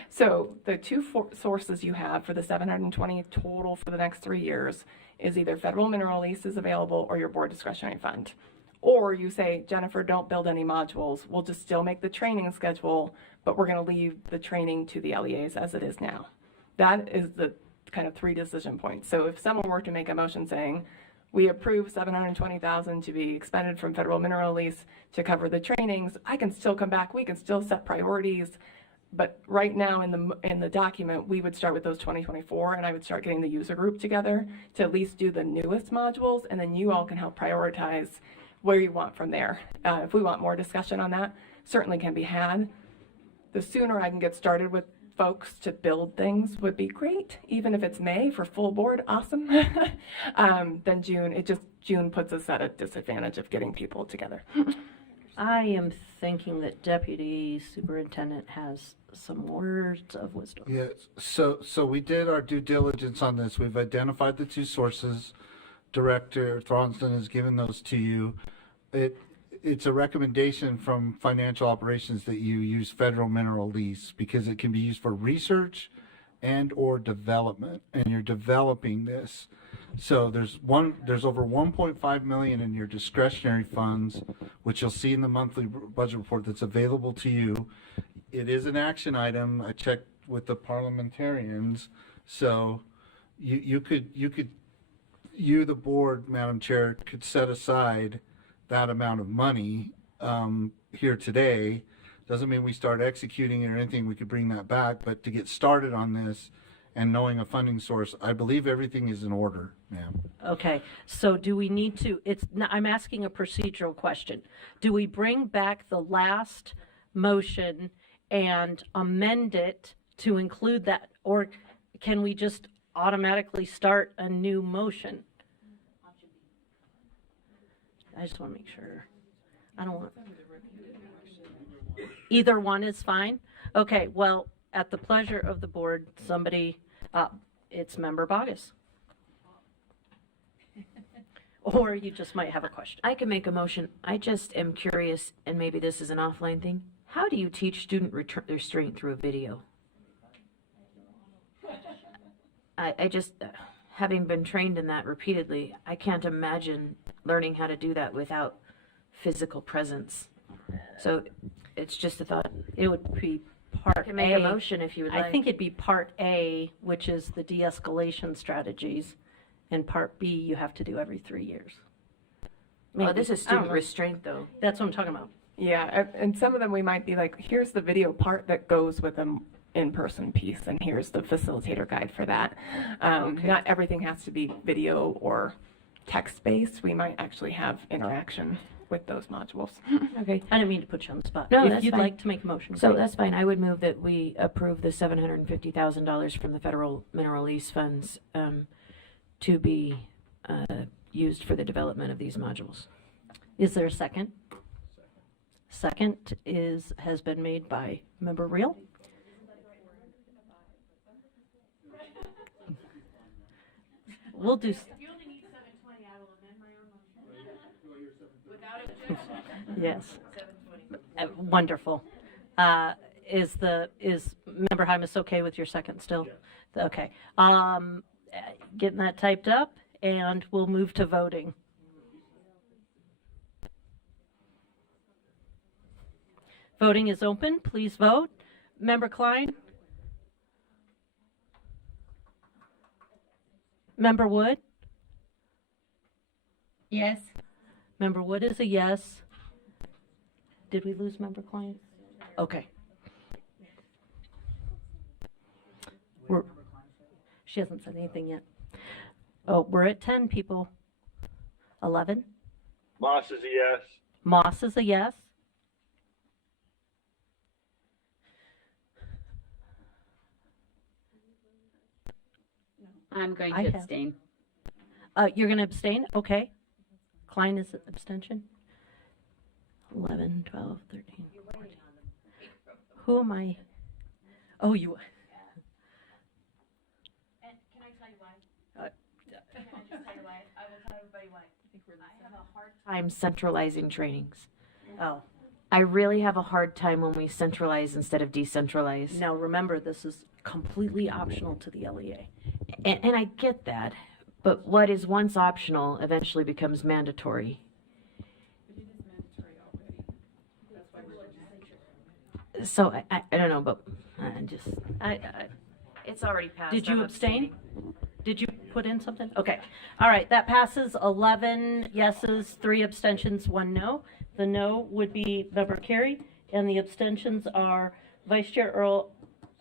So the two sources you have for the 720 total for the next 3 years is either federal mineral leases available or your board discretionary fund. Or you say, Jennifer, don't build any modules. We'll just still make the training schedule, but we're going to leave the training to the LEAs as it is now. That is the kind of 3 decision points. So if someone were to make a motion saying, we approve $720,000 to be expended from federal mineral lease to cover the trainings, I can still come back. We can still set priorities. But right now in the document, we would start with those 2024, and I would start getting the user group together to at least do the newest modules, and then you all can help prioritize where you want from there. If we want more discussion on that, certainly can be had. The sooner I can get started with folks to build things would be great. Even if it's May for full board, awesome. Then June puts us at a disadvantage of getting people together. I am thinking that Deputy Superintendent has some words of wisdom. Yeah, so we did our due diligence on this. We've identified the two sources. Director Thronston has given those to you. it's a recommendation from financial operations that you use federal mineral lease because it can be used for research and or development, and you're developing this. So there's over 1.5 million in your discretionary funds, which you'll see in the monthly budget report that's available to you. It is an action item. I checked with the parliamentarians, so you, the board, Madam Chair, could set aside that amount of money here today. Doesn't mean we start executing it or anything. We could bring that back, but to get started on this and knowing a funding source, I believe everything is in order, ma'am. Okay, so do we need to, I'm asking a procedural question. Do we bring back the last motion and amend it to include that, or can we just automatically start a new motion? I just want to make sure. I don't want. Either one is fine? Okay, well, at the pleasure of the board, somebody, it's Member Bogus. Or you just might have a question. I can make a motion. I just am curious, and maybe this is an offline thing. How do you teach student restraint through a video? I just, having been trained in that repeatedly, I can't imagine learning how to do that without physical presence. So it's just a thought. It would be part A. You can make a motion if you would like. I think it'd be part A, which is the de-escalation strategies, and part B you have to do every 3 years. Well, this is student know. restraint, though. That's what I'm talking about. Yeah, and some of them we might be like, here's the video part that goes with the in-person piece, and here's the facilitator guide for that. Not everything has to be video or text-based. We might actually have interaction with those modules. Okay. I didn't mean to put you on the spot. No, if that's you'd fine. like to make a motion. So please. that's fine. I would move that we approve the $750,000 from the federal mineral lease funds to be used for the development of these modules. Is there a second? Second has been made by Member Reel. We'll do. Yes. Wonderful. Is Member Hymas okay with your second still? Yes. Okay. Getting that typed up, and we'll move to voting. Voting is open. Please vote. Member Klein? Member Wood? Yes. Member Wood is a yes. Did we lose Member Klein? Okay. She hasn't said anything yet. Oh, we're at 10 people. 11? Moss is a yes. Moss is a yes. I'm going I to have. abstain. You're going to abstain? Okay. Klein is abstention. 11, 12, 13, 14. Who am I? Oh, you. And can I tell you why? Can I just tell you why? I will tell everybody why. I have a hard I'm centralizing trainings. Oh. I really have a hard time when we centralize instead of decentralize. Now remember, this is completely optional to the LEA. And I get that, but what is once optional eventually becomes mandatory. So I don't know, but it's already passed. Did you I'm abstain? abstaining. Did you put in something? Okay. All right. That passes 11 yeses, 3 abstentions, 1 no. The no would be Member Carey, and the abstentions are Vice Chair Earl.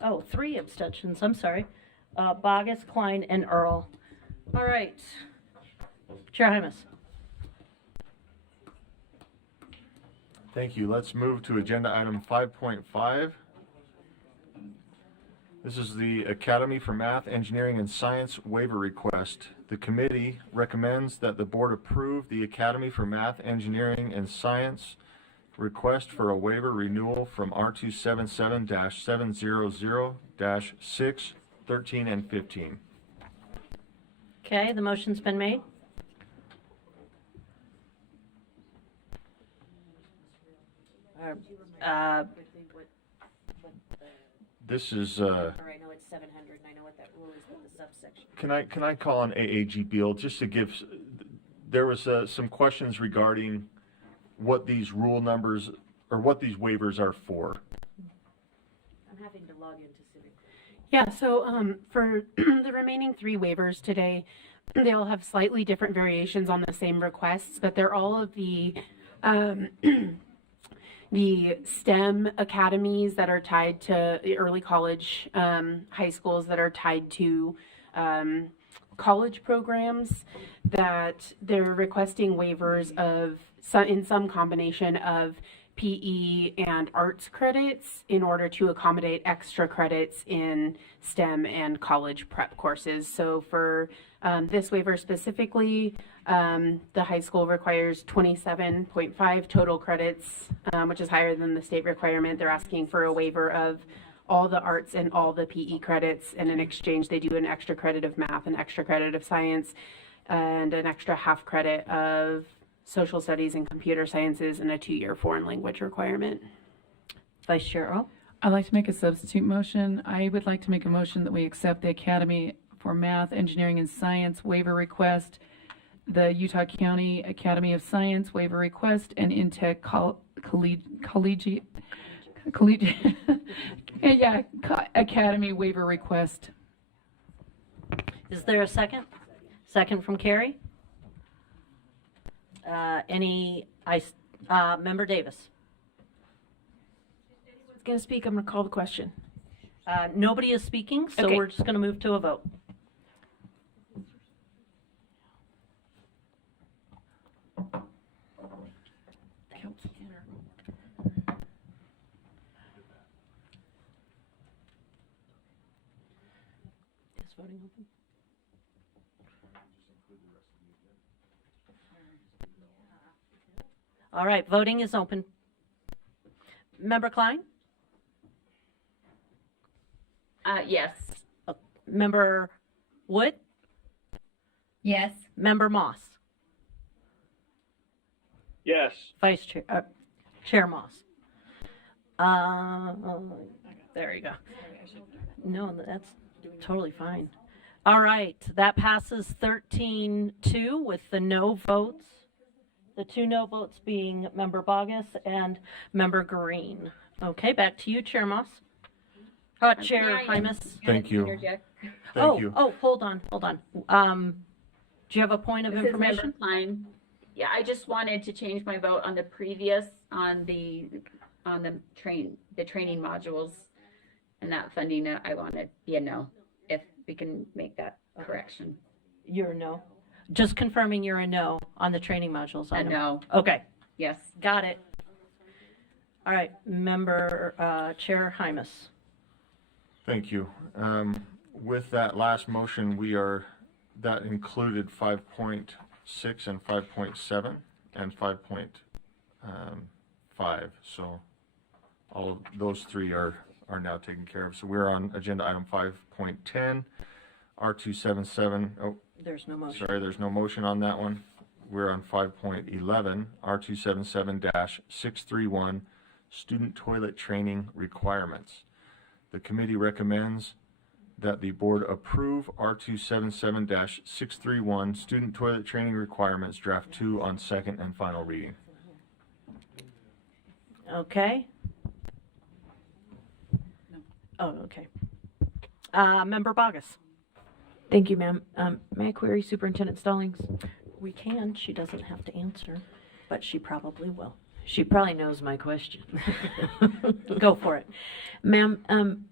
Oh, 3 abstentions. I'm sorry. Bogus, Klein, and Earl. All right. Chair Hymas. Thank you. Let's move to agenda item 5.5. This is the Academy for Math, Engineering, and Science waiver request. The committee recommends that the board approve the Academy for Math, Engineering, and Science request for a waiver renewal from R277-700-6, 13, and 15. Okay, the motion's been made. This is, Or I know it's 700, and I know what that rule is with the subsection. can I call on AAG Beal just to give, there was some questions regarding what these rule numbers, or what these waivers are for. I'm having to log into Civic. Yeah, so for the remaining 3 waivers today, they all have slightly different variations on the same requests, but they're all of the the STEM academies that are tied to the early college, high schools that are tied to college programs, that they're requesting waivers of in some combination of PE and arts credits in order to accommodate extra credits in STEM and college prep courses. So for this waiver specifically, the high school requires 27.5 total credits, which is higher than the state requirement. They're asking for a waiver of all the arts and all the PE credits, and in exchange they do an extra credit of math, an extra credit of science, and an extra half credit of social studies and computer sciences, and a 2-year foreign language requirement. Vice Chair Earl? I'd like to make a substitute motion. I would like to make a motion that we accept the Academy for Math, Engineering, and Science waiver request, the Utah County Academy of Science waiver request, and Intech Collegiate Academy waiver request. Is there a second? Second from Carrie? Member Davis? Who's going to speak? I'm going to call the question. Nobody is speaking, so Okay. we're just going to move to a vote. Is voting open? All right, voting is open. Member Klein? Yes. Member Wood? Yes. Member Moss? Yes. Vice Chair, Chair Moss? There you go. No, that's totally fine. All right, that passes 13-2 with the no votes. The 2 no votes being Member Bogus and Member Green. Okay, back to you, Chair Moss. Chair Hymas. Thank you. Interject. Thank you. Hold on. Do you have a point of This is information? Member Klein. Yeah, I just wanted to change my vote on the previous, on the training modules and that funding. I want to be a no, if we can make that correction. You're a no. Just confirming you're a no on the training modules. A no. Okay, Yes. got it. All right, Member Chair Hymas. Thank you. With that last motion, that included 5.6 and 5.7 and 5.5. So all of those 3 are now taken care of. So we're on agenda item 5.10, R277. Oh, There's no motion. sorry, there's no motion on that one. We're on 5.11, R277-631, student toilet training requirements. The committee recommends that the board approve R277-631 student toilet training requirements draft 2 on second and final reading. Okay. Oh, okay. Member Bogus. Thank you, ma'am. May I query Superintendent Stallings? We can. She doesn't have to answer, but she probably will. She probably knows my question. Go for it. Ma'am,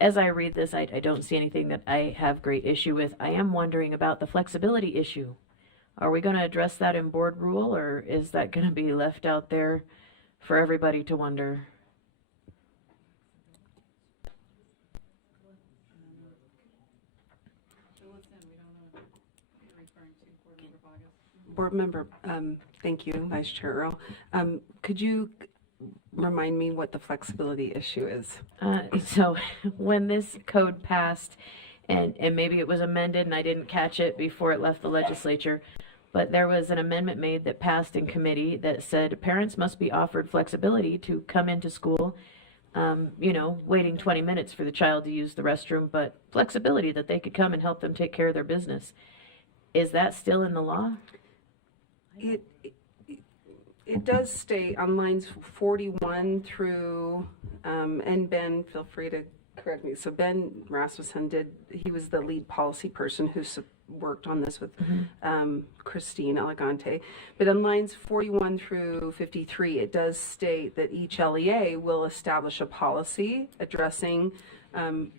as I read this, I don't see anything that I have great issue with. I am wondering about the flexibility issue. Are we going to address that in board rule, or is that going to be left out there for everybody to wonder? Board member, thank you, Vice Chair Earl. Could you remind me what the flexibility issue is? So when this code passed, and maybe it was amended and I didn't catch it before it left the legislature, but there was an amendment made that passed in committee that said parents must be offered flexibility to come into school, waiting 20 minutes for the child to use the restroom, but flexibility that they could come and help them take care of their business. Is that still in the law? It does state on lines 41 through, and Ben, feel free to correct me. So Ben Rasmussen he was the lead policy person who worked on this with Christine Elegante. But on lines 41 through 53, it does state that each LEA will establish a policy addressing, 50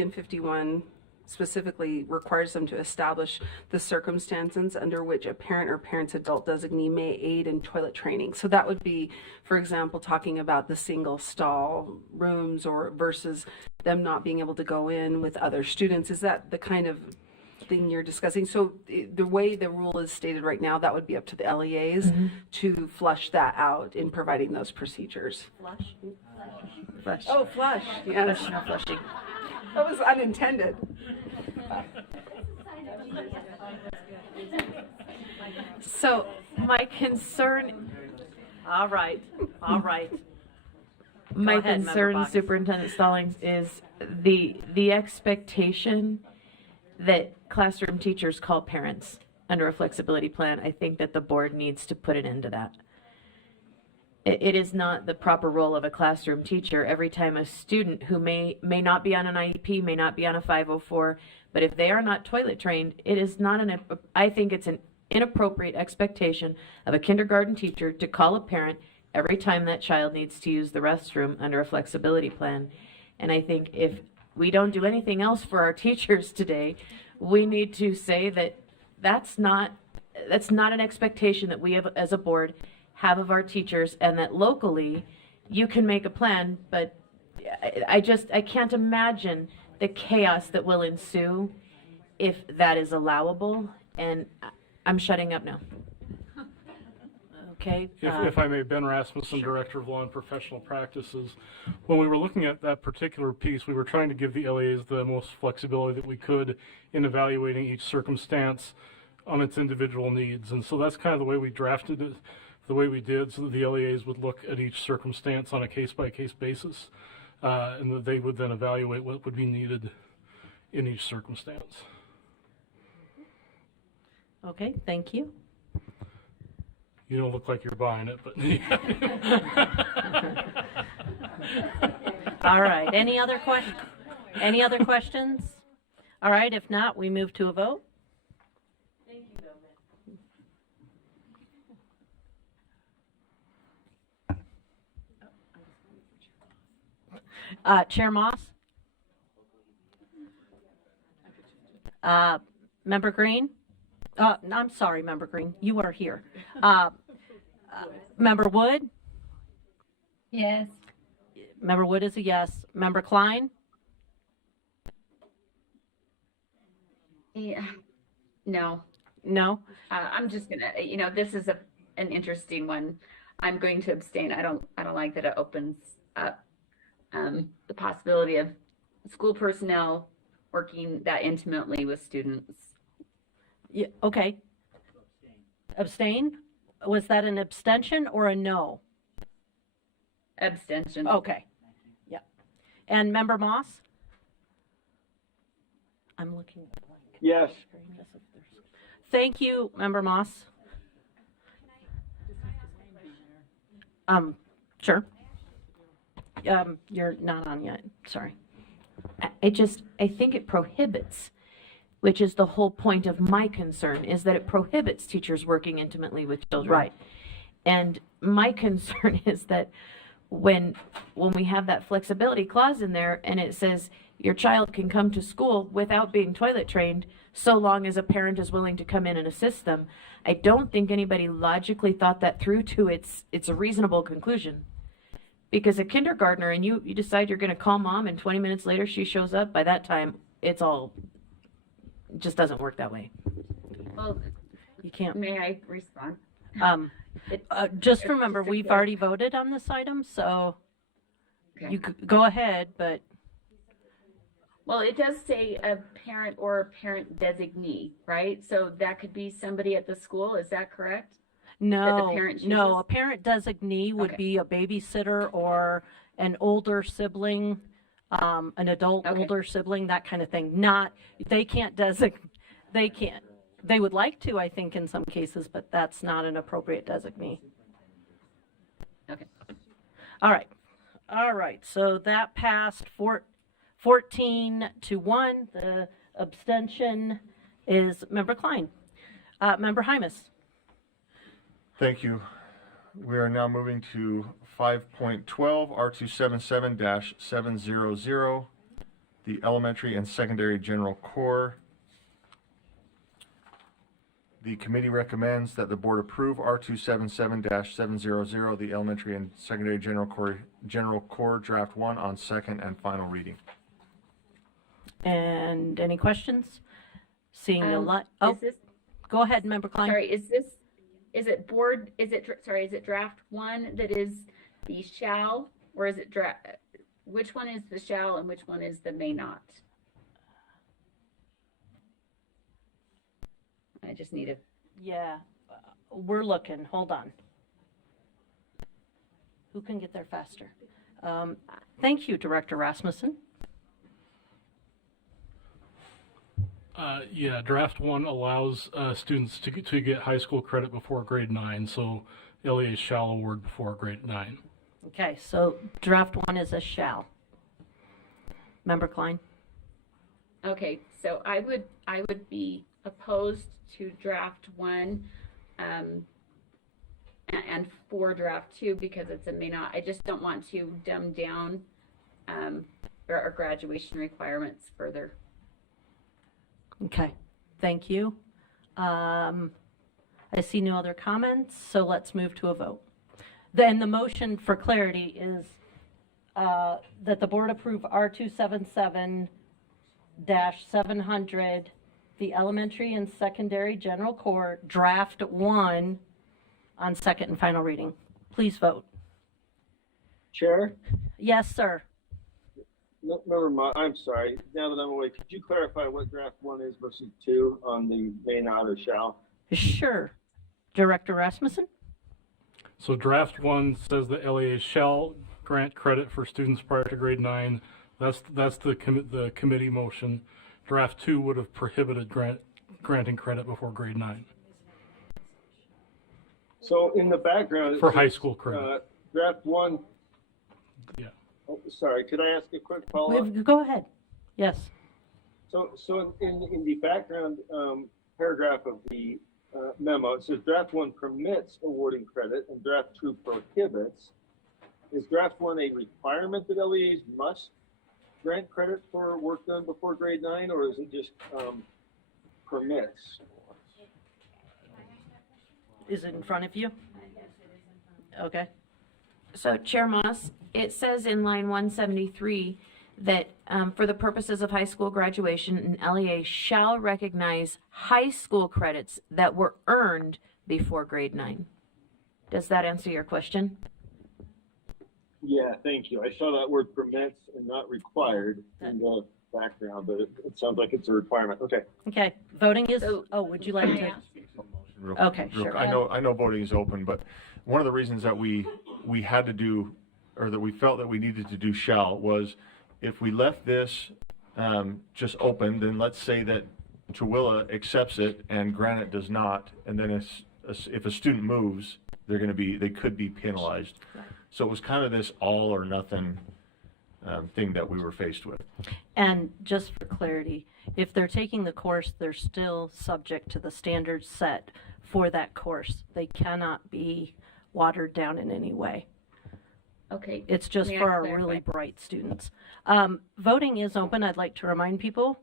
and 51 specifically requires them to establish the circumstances under which a parent or parent's adult designee may aid in toilet training. So that would be, for example, talking about the single stall rooms or versus them not being able to go in with other students. Is that the kind of thing you're discussing? So the way the rule is stated right now, that would be up to the LEAs to flush that out in providing those procedures. Flush. Oh, flush. Yes. Flush, no flushing. That was unintended. So my concern. All right. My ahead, Member concern, Box. Superintendent Stallings, is the expectation that classroom teachers call parents under a flexibility plan. I think that the board needs to put an end to that. It is not the proper role of a classroom teacher every time a student who may not be on an IEP, may not be on a 504, but if they are not toilet trained, it is not I think it's an inappropriate expectation of a kindergarten teacher to call a parent every time that child needs to use the restroom under a flexibility plan. And I think if we don't do anything else for our teachers today, we need to say that that's not an expectation that we have as a board have of our teachers, and that locally you can make a plan, but I can't imagine the chaos that will ensue if that is allowable, and I'm shutting up now. Okay. If I may, Ben Rasmussen, Director of Law and Professional Practices. When we were looking at that particular piece, we were trying to give the LEAs the most flexibility that we could in evaluating each circumstance on its individual needs. And so that's kind of the way we drafted it, the way we did, so that the LEAs would look at each circumstance on a case-by-case basis, and that they would then evaluate what would be needed in each circumstance. Okay, thank you. You don't look like you're buying it, but All right. Any other questions? All right. If not, we move to a vote. Chair Moss? Member Green? I'm sorry, Member Green. You are here. Member Wood? Yes. Member Wood is a yes. Member Klein? Yeah. No. No? I'm just gonna, this is an interesting one. I'm going to abstain. I don't like that it opens up the possibility of school personnel working that intimately with students. Yeah, okay. Abstain? Was that an abstention or a no? Abstention. Okay. Yeah. And Member Moss? I'm looking blank. Yes. Thank you, Member Moss. Sure. You're not on yet. Sorry. I think it prohibits, which is the whole point of my concern, is that it prohibits teachers working intimately with children. Right. And my concern is that when we have that flexibility clause in there and it says your child can come to school without being toilet trained so long as a parent is willing to come in and assist them, I don't think anybody logically thought that through to its a reasonable conclusion. Because a kindergartner and you decide you're going to call mom and 20 minutes later she shows up, by that time it just doesn't work that way. Well, you can't. May I respond? Just remember, we've already voted on this item, so you go ahead, but Well, it does say a parent or a parent designee, right? So that could be somebody at the school, is that correct? No, parent no, chooses? a parent designee would Okay. be a babysitter or an older sibling, an adult Okay. older sibling, that kind of thing. Not, they can't they can't. They would like to, I think, in some cases, but that's not an appropriate designee. Okay. All right. All right. So that passed 14 to 1. The abstention is Member Klein. Member Hymas. Thank you. We are now moving to 5.12, R277-700, the Elementary and Secondary General Core. The committee recommends that the board approve R277-700, the Elementary and Secondary General Core Draft 1 on second and final reading. And any questions? Seeing no light. Is Oh, this, go ahead, Member Klein. sorry, is it draft 1 that is the shall, or is it which one is the shall and which one is the may not? I just need a, Yeah, we're looking. Hold on. Who can get there faster? Thank you, Director Rasmussen. Yeah, draft 1 allows students to get high school credit before grade 9, so LEA shall award before grade 9. Okay, so draft 1 is a shall. Member Klein? okay, so I would be opposed to draft 1, and for draft 2 because it's a may not. I just don't want to dumb down, our graduation requirements further. Okay, thank you. I see no other comments, so let's move to a vote. Then the motion for clarity is that the board approve R277-700, the Elementary and Secondary General Core Draft 1 on second and final reading. Please vote. Chair? Yes, sir. No, never mind. I'm sorry. Now that I'm away, could you clarify what draft 1 is versus 2 on the may not or shall? Sure. Director Rasmussen? So draft 1 says that LEA shall grant credit for students prior to grade 9. That's the committee motion. Draft 2 would have prohibited granting credit before grade 9 So in the background, it for says, high school credit. Draft 1. Yeah. Oh, sorry. Could I ask a quick follow-up? Go ahead. Yes. So in the background paragraph of the memo, it says draft 1 permits awarding credit and draft 2 prohibits. Is draft 1 a requirement that LEAs must grant credit for work done before grade 9, or is it just permits? Is it in front of you? Okay. So Chair Moss, it says in line 173 that for the purposes of high school graduation, an LEA shall recognize high school credits that were earned before grade 9. Does that answer your question? Yeah, thank you. I saw that word permits and not required in the background, but it sounds like it's a requirement. Okay. Okay. Voting is. Oh, would you like to? Okay, sure. I know voting is open, but one of the reasons that we had to do, or that we felt that we needed to do shall, was if we left this just open, then let's say that Chihuahua accepts it and Granite does not, and then if a student moves, they could be penalized. Right. So it was kind of this all or nothing thing that we were faced with. And just for clarity, if they're taking the course, they're still subject to the standards set for that course. They cannot be watered down in any way. Okay. It's just May I for our clarify? really bright students. Voting is open. I'd like to remind people.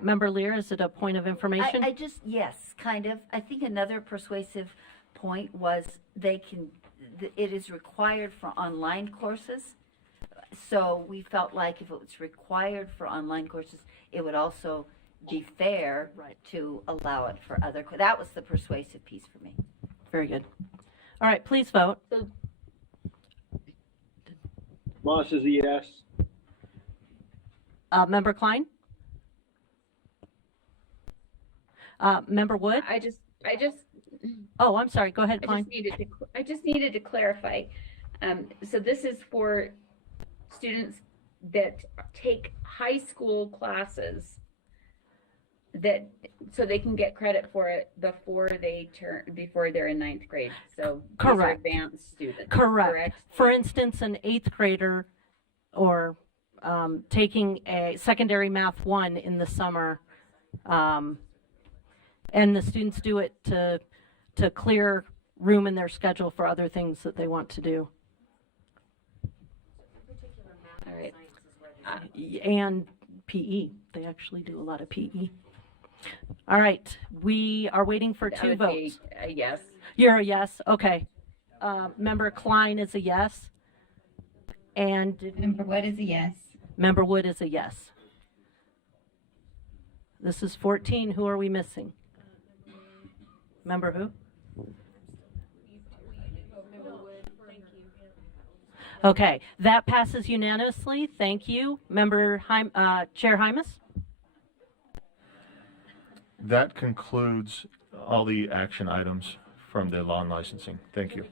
Member Lear, is it a point of information? Yes, kind of. I think another persuasive point was it is required for online courses. So we felt like if it was required for online courses, it would also be fair to allow it for other. That was the persuasive piece for me. Very good. All right, please vote. Moss is a yes. Member Klein? Member Wood? I just, Oh, I'm sorry. Go ahead, Klein. I just needed to clarify. So this is for students that take high school classes that, so they can get credit for it before they're in ninth grade. So these are Correct. advanced students. Correct. For instance, an eighth grader or taking a secondary math 1 in the summer, and the students do it to clear room in their schedule for other things that they want to do. All right. And PE. They actually do a lot of PE. All right. We are waiting for That 2 would be votes. a yes. You're a yes? Okay. Member Klein is a yes. And Member Wood is a yes. Member Wood is a yes. This is 14. Who are we missing? Member who? Okay, that passes unanimously. Thank you. Member Chair Hymas? That concludes all the action items from the law and licensing. Thank you.